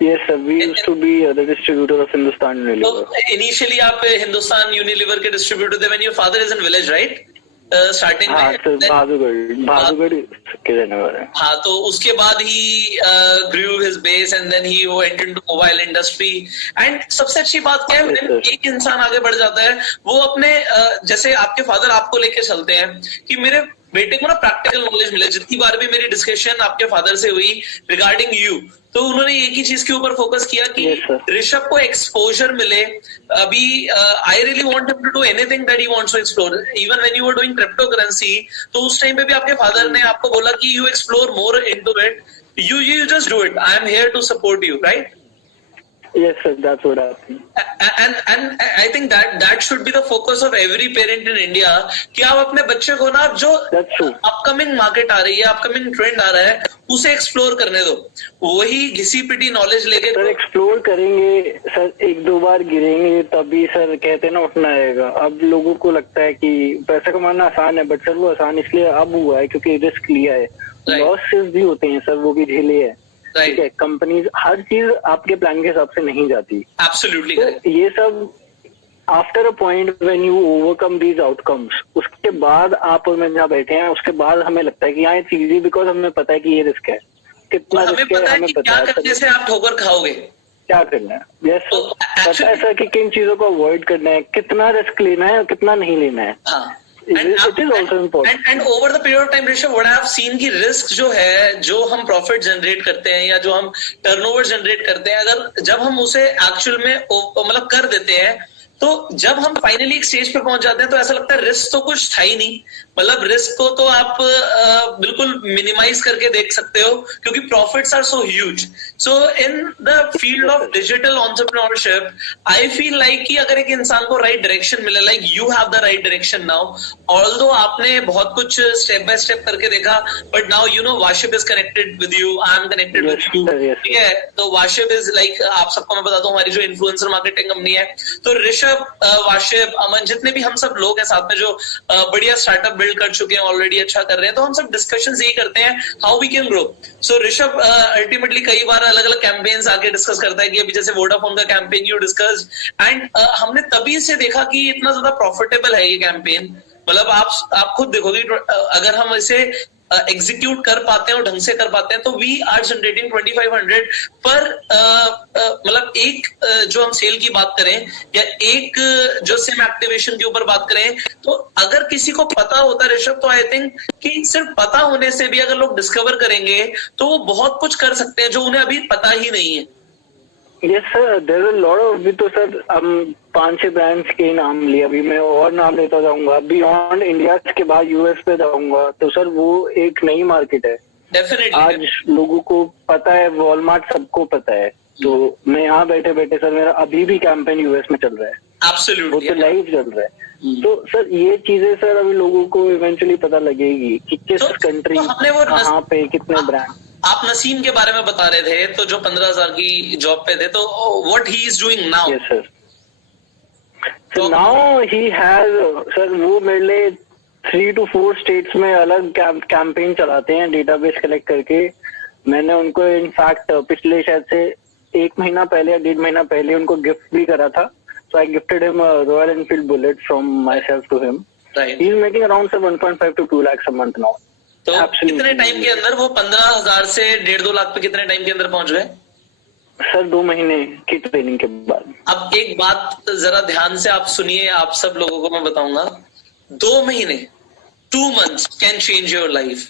Yes, sir. We used to be the distributor of Hindustan Unilever. So initially आप Hindustan Unilever के distributor थे when your father is in village, right? Starting हाँ में. Sir, Bahadurgarh के रहने वाले हैं. हाँ, तो उसके बाद ही grew his base and then he went into mobile industry. And सबसे अच्छी बात क्या है, एक इंसान आगे बढ़ जाता है, वो अपने जैसे आपके फादर आपको लेके चलते हैं कि मेरे बेटे को ना प्रैक्टिकल नॉलेज मिले. जितनी बार भी मेरी डिस्कशन आपके फादर से हुई रिगार्डिंग यू, तो उन्होंने एक ही चीज के ऊपर फोकस किया कि ऋषभ को एक्सपोजर मिले. अभी I really want him to do anything that he wants to explore. Even when you were doing crypto currency, तो उस टाइम पे भी आपके फादर ने आपको बोला कि you explore more into it, you just do it, I am here to support you, right? Yes, sir, that's what happened. And I think that should be the focus of every parent in India कि आप अपने बच्चे को ना जो upcoming market आ रही है, upcoming trend आ रहा है, उसे एक्सप्लोर करने दो. वही घिसी पिटी नॉलेज लेके सर एक्सप्लोर करेंगे सर, 1-2 बार गिरेंगे तभी सर कहते हैं ना उठना आएगा. अब लोगों को लगता है कि पैसा कमाना आसान है, बट सर वो आसान इसलिए अब हुआ है क्योंकि रिस्क लिया है. लॉसेस भी होते हैं सर, वो भी झेले है. ठीक है, कंपनीज हर चीज आपके प्लान के हिसाब से नहीं जाती. एब्सोल्युटली. तो ये सब after a point when you overcome these outcomes, उसके बाद आप और मैं जहाँ बैठे हैं उसके बाद हमें लगता है कि यहाँ इट्स इजी बिकॉज हमें पता है कि ये रिस्क है. कितना रिस्क है हमें पता है. करने से आप ठोकर खाओगे, क्या करना है. यस, पता है सर कि किन चीजों को अवॉइड करना है, कितना रिस्क लेना है और कितना नहीं लेना है. It is also important. And over the period of time, Rishabh, what I have seen कि रिस्क जो है, जो हम प्रॉफिट जनरेट करते हैं या जो हम टर्नओवर जनरेट करते हैं, अगर जब हम उसे एक्चुअल में मतलब कर देते हैं, तो जब हम फाइनली एक स्टेज पे पहुंच जाते हैं तो ऐसा लगता है रिस्क तो कुछ था ही नहीं. मतलब रिस्क को तो आप बिल्कुल मिनिमाइज करके देख सकते हो क्योंकि profits are so huge. So in the field of digital entrepreneurship I feel like कि अगर एक इंसान को राइट डायरेक्शन मिले, like you have the right direction now, although आपने बहुत कुछ स्टेप बाय स्टेप करके देखा, but now you know worship is connected with you, I am connected with you. ठीक है, तो वाशिप इज लाइक, आप सबको मैं बताता हूँ, हमारी जो इन्फ्लुएंसर मार्केटिंग कंपनी है, तो ऋषभ, वाशिप, अमन, जितने भी हम सब लोग हैं साथ में जो बढ़िया स्टार्टअप बिल्ड कर चुके हैं, ऑलरेडी अच्छा कर रहे हैं, तो हम सब डिस्कशंस यही करते हैं how we can grow. So Rishabh ultimately कई बार अलग अलग कैंपेन्स आके डिस्कस करता है कि अभी जैसे वोडाफोन का कैंपेन यू डिस्कस, एंड हमने तभी से देखा कि इतना ज्यादा प्रॉफिटेबल है ये कैंपेन. मतलब आप खुद देखोगे अगर हम इसे एग्जीक्यूट कर पाते हैं और ढंग से कर पाते हैं, तो वी आर जनरेटिंग 2500 पर मतलब एक जो हम सेल की बात करें या एक जो सिम एक्टिवेशन के ऊपर बात करें, तो अगर किसी को पता होता है ऋषभ, तो आई थिंक कि सिर्फ पता होने से भी अगर लोग डिस्कवर करेंगे तो वो बहुत कुछ कर सकते हैं जो उन्हें अभी पता ही नहीं है। Yes sir, there is lot of, अभी तो सर हम 5-6 ब्रांड्स के नाम लिए, अभी मैं और नाम लेता जाऊंगा, बियॉन्ड इंडिया के बाद यूएस पे जाऊंगा, तो सर वो एक नई मार्केट है। डेफिनेटली आज लोगों को पता है, वॉलमार्ट सबको पता है, तो मैं यहाँ बैठे बैठे सर मेरा अभी भी कैंपेन यूएस में चल रहा है। एब्सोल्युटली, वो तो लाइव चल रहा है। तो सर ये चीजें सर अभी लोगों को इवेंचुअली पता लगेगी कि किस कंट्री कहाँ पे कितने ब्रांड। आप नसीम के बारे में बता रहे थे, तो जो 15,000 की जॉब पे थे, तो what he is doing now? Yes sir, so now he has, sir वो मेरे लिए 3 to 4 स्टेट्स में अलग कैंपेन चलाते हैं डेटाबेस कलेक्ट करके। मैंने उनको इनफैक्ट पिछले शायद से 1 महीना पहले या 1.5 महीना पहले उनको गिफ्ट भी करा था। So I gifted him Royal Enfield Bullet from myself to him. He is making around 1.5 to 2 lakhs a month now। तो कितने टाइम के अंदर वो 15,000 से 1.5-2 लाख पे कितने टाइम के अंदर पहुंच गए? सर 2 महीने की ट्रेनिंग के बाद। अब एक बात जरा ध्यान से आप सुनिए, आप सब लोगों को मैं बताऊंगा, 2 महीने 2 months can change your life.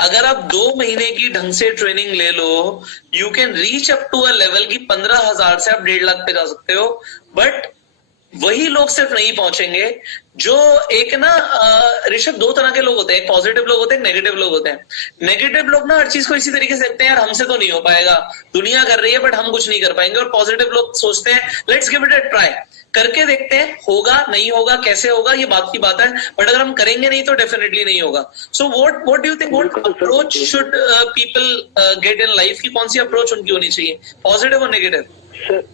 अगर आप 2 महीने की ढंग से ट्रेनिंग ले लो, you can reach up to a level की 15,000 से आप 1.5 लाख पे जा सकते हो। बट वही लोग सिर्फ नहीं पहुंचेंगे जो एक ना ऋषभ, 2 तरह के लोग होते हैं, एक पॉजिटिव लोग होते हैं, नेगेटिव लोग होते हैं। नेगेटिव लोग ना हर चीज को इसी तरीके से देखते हैं, यार हमसे तो नहीं हो पाएगा, दुनिया कर रही है बट हम कुछ नहीं कर पाएंगे। और पॉजिटिव लोग सोचते हैं let's give it a try, करके देखते हैं, होगा नहीं होगा, कैसे होगा ये बात की बात है, बट अगर हम करेंगे नहीं तो डेफिनेटली नहीं होगा। So what do you think, what approach should people get in life, की कौन सी अप्रोच उनकी होनी चाहिए, पॉजिटिव और negative? Sir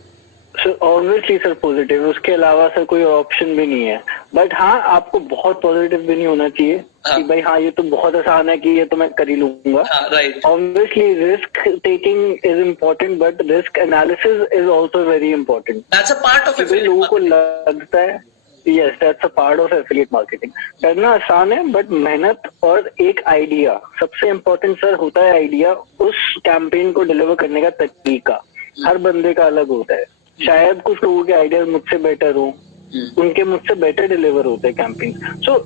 obviously sir positive, उसके अलावा सर कोई ऑप्शन भी नहीं है। बट हाँ, आपको बहुत पॉजिटिव भी नहीं होना चाहिए कि भाई हाँ ये तो बहुत आसान है कि ये तो मैं कर ही लूंगा। Right, obviously risk taking is important, but risk analysis is also very important. That's a part of affiliate. लोगों को लगता है yes that's a part of affiliate marketing. करना आसान है बट मेहनत और एक आइडिया सबसे इम्पोर्टेंट सर होता है। आइडिया, उस कैंपेन को डिलीवर करने का तरीका हर बंदे का अलग होता है। शायद कुछ लोगों के आइडियाज मुझसे बेटर हो, उनके मुझसे बेटर डिलीवर होते हैं campaign. So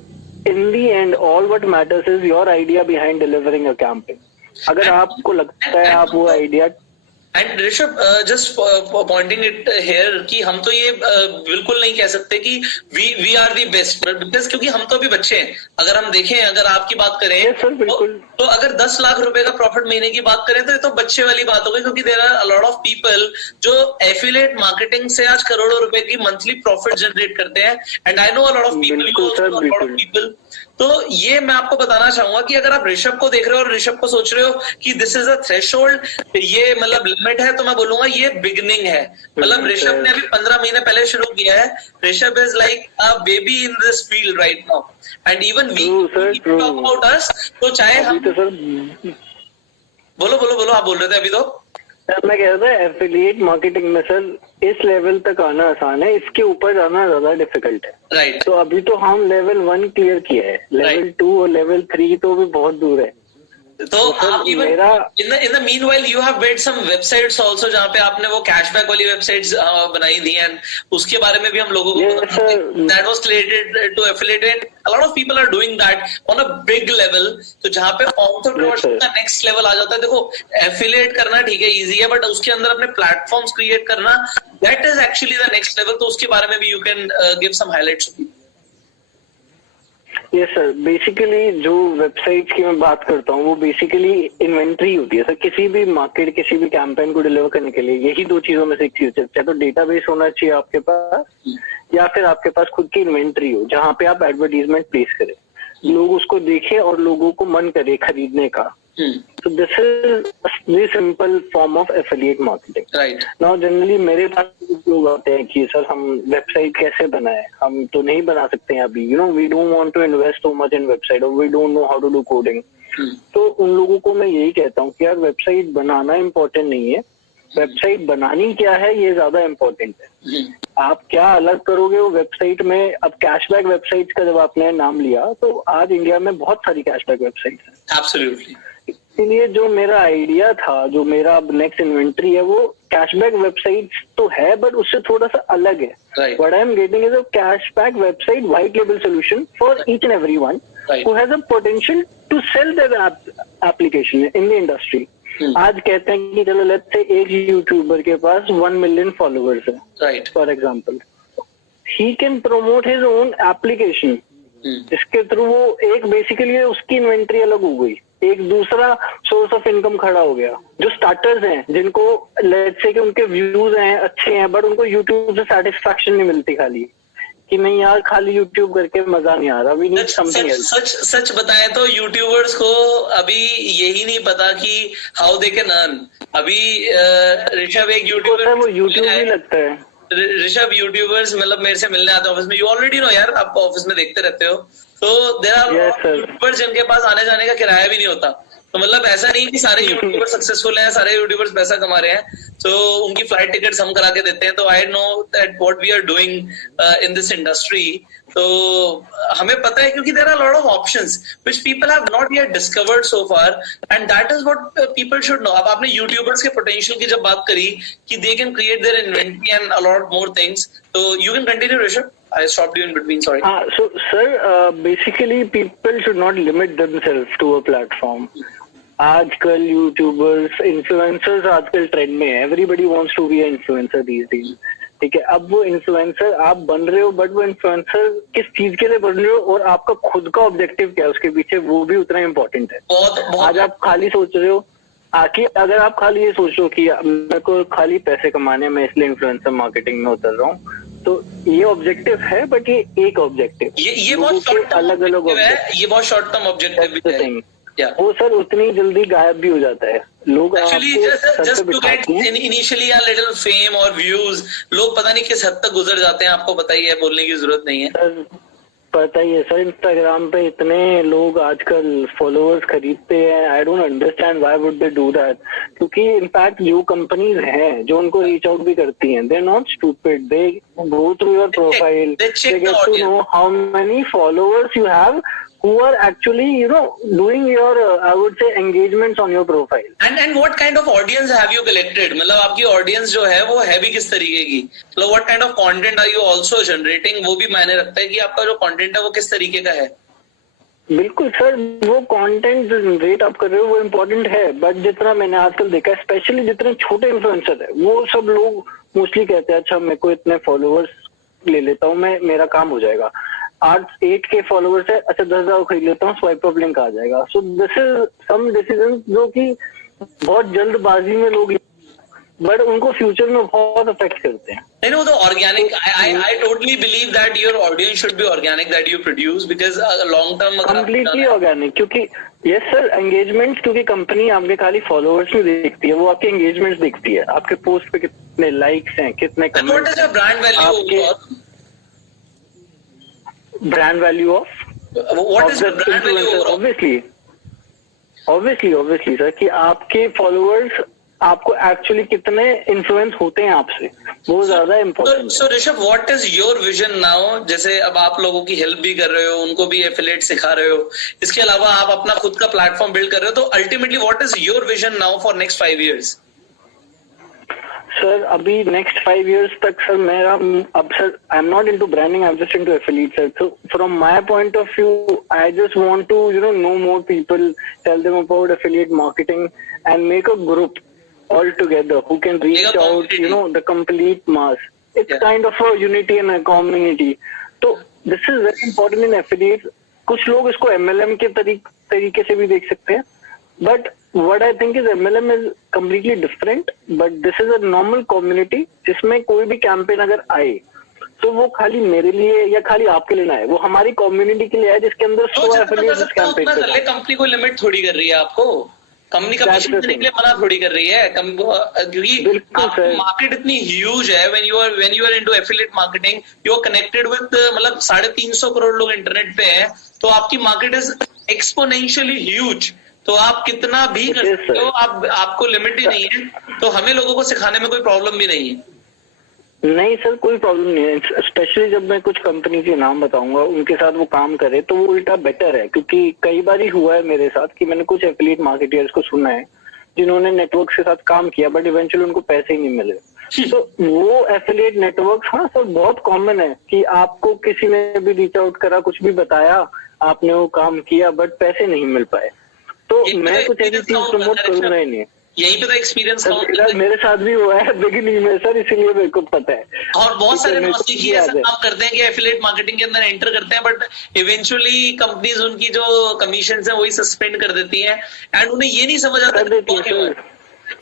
in the end all what matters is your idea behind delivering a campaign. अगर आपको लगता है आप वो idea. And Rishabh, just pointing it here कि हम तो ये बिल्कुल नहीं कह सकते कि we are the best, because क्योंकि हम तो अभी बच्चे हैं। अगर हम देखें, अगर आपकी बात करें तो अगर 10 लाख रुपए का प्रॉफिट महीने की बात करें तो ये तो बच्चे वाली बात हो गई, क्योंकि there are a lot of people जो एफिलिएट मार्केटिंग से आज करोड़ों रुपए की मंथली प्रॉफिट जनरेट करते हैं। And I know a lot of people. तो ये मैं आपको बताना चाहूंगा कि अगर आप ऋषभ को देख रहे हो और ऋषभ को सोच रहे हो कि दिस इज अ थ्रेशोल्ड, ये मतलब लिमिट है, तो मैं बोलूंगा ये बिगिनिंग है। मतलब ऋषभ ने अभी 15 महीने पहले शुरू किया है। Rishabh is like a baby in this field right now, and even we talk about us. तो चाहे हम बोलो आप बोल रहे थे अभी। तो मैं कह रहा था एफिलिएट मार्केटिंग में सर इस लेवल तक आना आसान है, इसके ऊपर जाना ज्यादा डिफिकल्ट है। राइट, तो अभी तो हम लेवल 1 क्लियर किया है, लेवल 2 और लेवल 3 तो भी बहुत दूर है। तो आप even in the meanwhile you have built some websites also, जहां पे आपने वो कैशबैक वाली वेबसाइट्स बनाई थी, एंड उसके बारे में भी हम लोगों को that was related to affiliate. A lot of people are doing that on a big level. तो जहां पे एंटरप्रेन्योरशिप का नेक्स्ट लेवल आ जाता है। देखो, एफिलिएट करना ठीक है, इजी है, बट उसके अंदर अपने प्लेटफॉर्म्स क्रिएट करना, that is actually the next level. तो उसके बारे में भी you can give some highlights. Yes sir, basically जो वेबसाइट्स की मैं बात करता हूँ वो बेसिकली इन्वेंट्री होती है सर। किसी भी मार्केट, किसी भी कैंपेन को डिलीवर करने के लिए यही 2 चीजों में से एक चीज है, चाहे तो डेटाबेस होना चाहिए आपके पास या फिर आपके पास खुद की इन्वेंट्री हो जहाँ पे आप एडवर्टीजमेंट प्लेस करें, लोग उसको देखें और लोगों को मन करे खरीदने का। So this is a very simple form of affiliate marketing. Right. Now generally मेरे पास लोग आते हैं कि सर हम वेबसाइट कैसे बनाएं, हम तो नहीं बना सकते हैं अभी, we don't want to invest so much in website or we don't know how to do coding. तो उन लोगों को मैं यही कहता हूँ कि यार वेबसाइट बनाना इम्पोर्टेंट नहीं है, वेबसाइट बनानी क्या है ये ज्यादा इम्पोर्टेंट है। आप क्या अलग करोगे वो वेबसाइट में। अब कैशबैक वेबसाइट का जब आपने नाम लिया, तो आज इंडिया में बहुत सारी कैशबैक वेबसाइट है। एब्सोल्युटली। इसीलिए जो मेरा आइडिया था, जो मेरा अब नेक्स्ट इन्वेंट्री है, वो कैशबैक वेबसाइट तो है बट उससे थोड़ा सा अलग है। What I am getting is a cashback website white label solution for each and everyone who has a potential to sell their application in the industry. आज कहते हैं कि चलो लेट्स से एक यूट्यूबर के पास 1 मिलियन फॉलोअर्स है, right, for example, he can promote his own application. इसके through वो एक बेसिकली उसकी इन्वेंट्री अलग हो गई, एक दूसरा सोर्स ऑफ इनकम खड़ा हो गया। जो स्टार्टर्स हैं, जिनको लेट्स से कि उनके व्यूज हैं अच्छे हैं बट उनको यूट्यूब से सेटिस्फैक्शन नहीं मिलती, खाली कि नहीं यार खाली यूट्यूब करके मजा नहीं आ रहा, वी नीड समथिंग एल्स। सच बताएं तो यूट्यूबर्स को अभी यही नहीं पता कि हाउ दे कैन अर्न। अभी ऋषभ एक यूट्यूबर, वो यूट्यूब ही लगता है। ऋषभ यूट्यूबर्स मतलब मेरे से मिलने आते हैं ऑफिस में, यू ऑलरेडी नो यार, आप ऑफिस में देखते रहते हो, तो देयर आर यूट्यूबर्स जिनके पास आने जाने का किराया भी नहीं होता। तो मतलब ऐसा नहीं कि सारे यूट्यूबर्स सक्सेसफुल हैं, सारे यूट्यूबर्स पैसा कमा रहे हैं, तो उनकी फ्लाइट टिकट्स हम करा के देते हैं। तो I know that what we are doing in this industry. तो हमें पता है क्योंकि there are lot of options which people have not yet discovered so far, and that is what people should know. अब आपने यूट्यूबर्स के potential की जब बात करी कि they can create their inventory and a lot more things, तो you can continue Rishabh. I stopped you in between, sorry. So sir, basically people should not limit themselves to a platform. आजकल YouTubers, influencers आजकल trend में है, everybody wants to be a influencer these days, ठीक है। अब वो influencer आप बन रहे हो, बट वो इन्फ्लुएंसर किस चीज के लिए बन रहे हो और आपका खुद का ऑब्जेक्टिव क्या है उसके पीछे, वो भी उतना इम्पोर्टेंट है। आज आप खाली सोच रहे हो, अगर आप खाली ये सोच लो कि मेरे को खाली पैसे कमाने में इसलिए इन्फ्लुएंसर मार्केटिंग में उतर रहा हूँ, तो ये ऑब्जेक्टिव है, बट ये एक ऑब्जेक्टिव, ये बहुत शॉर्ट टर्म अलग अलग है, ये बहुत शॉर्ट टर्म ऑब्जेक्टिव भी है। वो सर उतनी जल्दी गायब भी हो जाता है। लोग actually just to get initially a little fame और व्यूज, लोग पता नहीं किस हद तक गुजर जाते हैं, आपको पता ही है, बोलने की जरूरत नहीं है। सर पता ही है सर, इंस्टाग्राम पे इतने लोग आजकल फॉलोअर्स खरीदते हैं, I don't understand why would they do that. क्योंकि इनफैक्ट जो कंपनीज हैं जो उनको रीच आउट भी करती हैं, they are not stupid, they go through your profile, they get to know how many followers you have who are actually, you know, doing your, I would say, engagements on your profile. And what kind of audience have you collected? मतलब आपकी audience जो है वो है भी किस तरीके की? मतलब what kind of content are you also generating? वो भी मायने रखता है कि आपका जो content है वो किस तरीके का है। बिल्कुल सर, वो कंटेंट जो जनरेट आप कर रहे हो वो इम्पोर्टेंट है, बट जितना मैंने आजकल देखा है, स्पेशली जितने छोटे इन्फ्लुएंसर है, वो सब लोग मोस्टली कहते हैं अच्छा मेरे को इतने फॉलोअर्स ले लेता हूँ मैं, मेरा काम हो जाएगा। 8K फॉलोअर्स है, अच्छा 10,000 खरीद लेता हूँ, स्वाइप अप लिंक आ जाएगा। So this is some decision जो कि बहुत जल्दबाजी में लोग, बट उनको फ्यूचर में बहुत अफेक्ट करते हैं। You know, the organic, I totally believe that your audience should be organic that you produce, because long term completely organic, क्योंकि yes sir, engagements, क्योंकि कंपनी आपके खाली फॉलोअर्स नहीं देखती है, वो आपके एंगेजमेंट्स देखती है, आपके पोस्ट पे कितने लाइक्स हैं, कितने comments. What is your brand value? Brand value of what is the brand value? Obviously sir, कि आपके फॉलोअर्स आपको एक्चुअली कितने इन्फ्लुएंस होते हैं आपसे, वो ज्यादा important. So Rishabh, what is your vision now? जैसे अब आप लोगों की हेल्प भी कर रहे हो, उनको भी एफिलिएट सिखा रहे हो, इसके अलावा आप अपना खुद का प्लेटफॉर्म बिल्ड कर रहे हो, तो ultimately what is your vision now for next 5 years? Sir अभी नेक्स्ट 5 years तक सर मेरा, अब sir I am not into branding, I am just into affiliate sir. So from my point of view, I just want to know more people, tell them about affiliate marketing and make a group all together who can reach out, the complete mass. It's kind of a unity and a community. So this is very important in affiliates. कुछ लोग इसको MLM के तरीके से भी देख सकते हैं, but what I think is MLM is completely different, but this is a normal community जिसमें कोई भी कैंपेन अगर आए तो वो खाली मेरे लिए या खाली आपके लिए ना है, वो हमारी कम्युनिटी के लिए है, जिसके अंदर 100 एफिलिएट्स कैंपेन कर रहे हैं। कंपनी को लिमिट थोड़ी कर रही है, आपको कंपनी का पैसा देने के लिए मना थोड़ी कर रही है, क्योंकि मार्केट इतनी ह्यूज है। When you are into affiliate marketing, you are connected with मतलब 350 करोड़ लोग इंटरनेट पे हैं, तो आपकी मार्केट इज एक्सपोनेंशियली ह्यूज। तो आप कितना भी कर सकते हो, आपको लिमिट ही नहीं है, तो हमें लोगों को सिखाने में कोई प्रॉब्लम भी नहीं है। नहीं सर, कोई प्रॉब्लम नहीं है। स्पेशली जब मैं कुछ कंपनी के नाम बताऊंगा, उनके साथ वो काम करे तो वो उल्टा बेटर है, क्योंकि कई बार ही हुआ है मेरे साथ कि मैंने कुछ एफिलिएट मार्केटर्स को सुना है जिन्होंने नेटवर्क के साथ काम किया बट इवेंचुअली उनको पैसे ही नहीं मिले। तो वो एफिलिएट नेटवर्क, हाँ सर, बहुत कॉमन है कि आपको किसी ने भी रीच आउट करा, कुछ भी बताया, आपने वो काम किया बट पैसे नहीं मिल पाए। तो मैं कुछ ऐसी चीज प्रमोट करूंगा ही नहीं। यही पता एक्सपीरियंस मेरे साथ भी हुआ है बिगिनिंग में सर, इसीलिए मेरे को पता है। और बहुत सारे नौसिखी ऐसा काम करते हैं कि एफिलिएट मार्केटिंग के अंदर एंटर करते हैं, बट इवेंचुअली कंपनीज उनकी जो कमीशन है वही सस्पेंड कर देती हैं, एंड उन्हें ये नहीं समझ आता।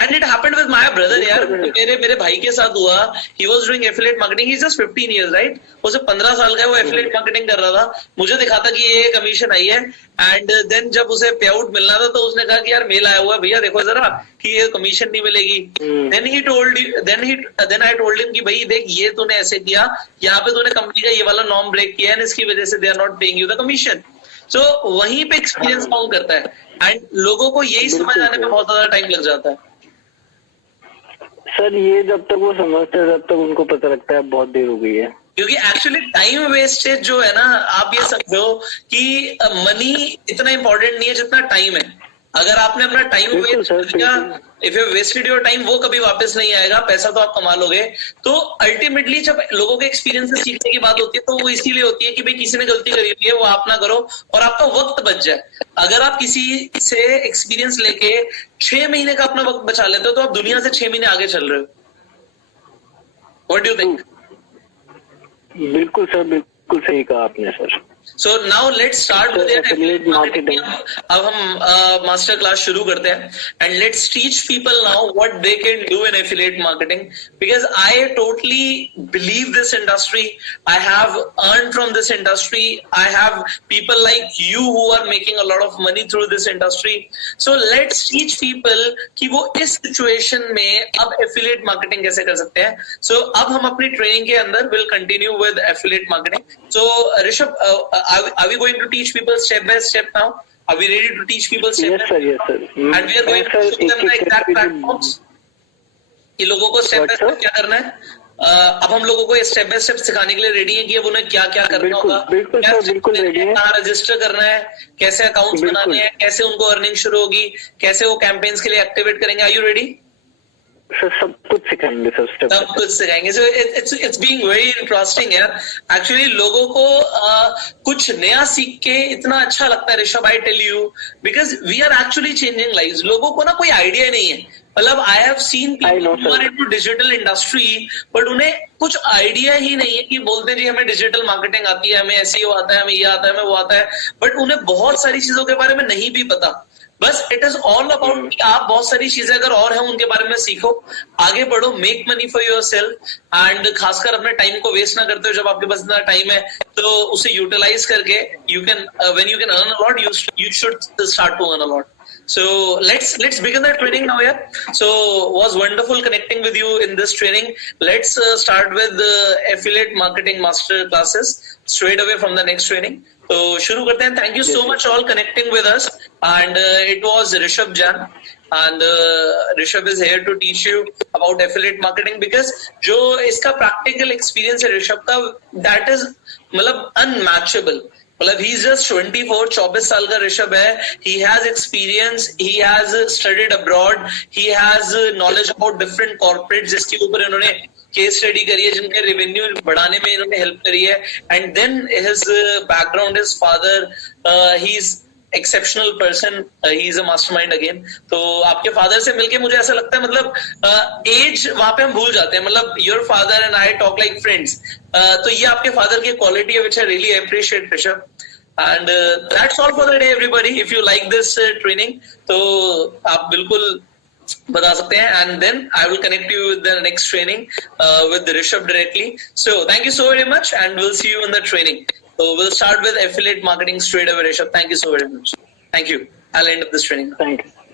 And it happened with my brother यार, मेरे भाई के साथ हुआ। He was doing affiliate marketing, he's just 15 years, right? उसे 15 साल का है, वो affiliate marketing कर रहा था। मुझे दिखाता कि ये कमीशन आई है, एंड देन जब उसे पे आउट मिलना था तो उसने कहा कि यार मेल आया हुआ है भैया, देखो जरा कि ये कमीशन नहीं मिलेगी। Then I told him कि भाई देख, ये तूने ऐसे किया, यहाँ पे तूने कंपनी का ये वाला नॉर्म ब्रेक किया है, इसकी वजह से they are not paying you the commission। So वहीं पे एक्सपीरियंस काउंट करता है, एंड लोगों को यही समझ आने में बहुत ज्यादा टाइम लग जाता है। सर ये जब तक वो समझते हैं, जब तक उनको पता लगता है बहुत देर हो गई है। क्योंकि एक्चुअली टाइम वेस्टेज जो है ना, आप ये समझो कि मनी इतना इंपॉर्टेंट नहीं है जितना टाइम है। अगर आपने अपना टाइम वेस्ट कर दिया, if you wasted your time, वो कभी वापस नहीं आएगा। पैसा तो आप कमा लोगे। तो अल्टीमेटली जब लोगों के एक्सपीरियंस से सीखने की बात होती है तो वो इसीलिए होती है कि भाई किसी ने गलती करी हुई है, वो आप ना करो और आपका वक्त बच जाए। अगर आप किसी से एक्सपीरियंस लेके 6 महीने का अपना वक्त बचा लेते हो तो आप दुनिया से 6 महीने आगे चल रहे हो। What do you think? बिल्कुल सर, बिल्कुल सही कहा आपने sir. So now let's start with affiliate marketing. अब हम मास्टर क्लास शुरू करते हैं, and let's teach people now what they can do in affiliate marketing, because I totally believe this industry. I have earned from this industry. I have people like you who are making a lot of money through this industry. So let's teach people कि वो इस situation में अब affiliate marketing कैसे कर सकते हैं। So अब हम अपनी ट्रेनिंग के अंदर will continue with affiliate marketing. So Rishabh, are we going to teach people step by step now? Are we ready to teach people step by step? Yes sir, yes sir. And we are going to show them the exact platforms कि लोगों को step by step क्या करना है। अब हम लोगों को स्टेप बाय स्टेप सिखाने के लिए रेडी है कि अब उन्हें क्या क्या करना होगा, बिल्कुल सर, बिल्कुल रेडी है। कहाँ रजिस्टर करना है, कैसे अकाउंट्स बनाने हैं, कैसे उनको अर्निंग शुरू होगी, कैसे वो कैंपेन्स के लिए एक्टिवेट करेंगे। Are you ready? सर सब कुछ सिखाएंगे सर, सब कुछ सिखाएंगे। So it's being very interesting यार। एक्चुअली लोगों को कुछ नया सीख के इतना अच्छा लगता है Rishabh, I tell you, because we are actually changing lives. लोगों को ना कोई आइडिया नहीं है। मतलब I have seen people who are into digital industry, but उन्हें कुछ आइडिया ही नहीं है कि बोलते हैं जी हमें डिजिटल मार्केटिंग आती है, हमें SEO आता है, हमें ये आता है, हमें वो आता है, बट उन्हें बहुत सारी चीजों के बारे में नहीं भी पता। बस इट इज ऑल अबाउट कि आप बहुत सारी चीजें अगर और हैं उनके बारे में सीखो, आगे बढ़ो, make money for your self, and खासकर अपने टाइम को वेस्ट ना करते हो। जब आपके पास इतना टाइम है तो उसे यूटिलाइज करके you can when you can earn a lot, you should start to earn a lot. So let's begin the training now. Yeah. So was wonderful connecting with you in this training. Let's start with the affiliate marketing master classes straight away from the next training. So शुरू करते हैं। Thank you so much all connecting with us. And it was Rishabh Jain. And Rishabh is here to teach you about affiliate marketing, because जो इसका practical experience है ऋषभ का, that is मतलब unmatchable. मतलब he is just 24 साल का ऋषभ है। he has experience, he has studied abroad, he has knowledge about different corporates जिसके ऊपर इन्होंने केस स्टडी करी है, जिनके रेवेन्यू बढ़ाने में इन्होंने हेल्प करी है। And then his background, his father, he is exceptional person, he is a mastermind again. तो आपके फादर से मिलके मुझे ऐसा लगता है, मतलब एज वहां पे हम भूल जाते हैं। मतलब your father and I talk like friends. तो ये आपके फादर की क्वालिटी है which I really appreciate Rishabh. And that's all for the day everybody. If you like this training तो आप बिल्कुल बता सकते हैं, and then I will connect you with the next training with Rishabh directly. So thank you so very much and will see you in the training. So we'll start with affiliate marketing straight away, Rishabh. Thank you so very much. Thank you. I'll end up this training. Thank you.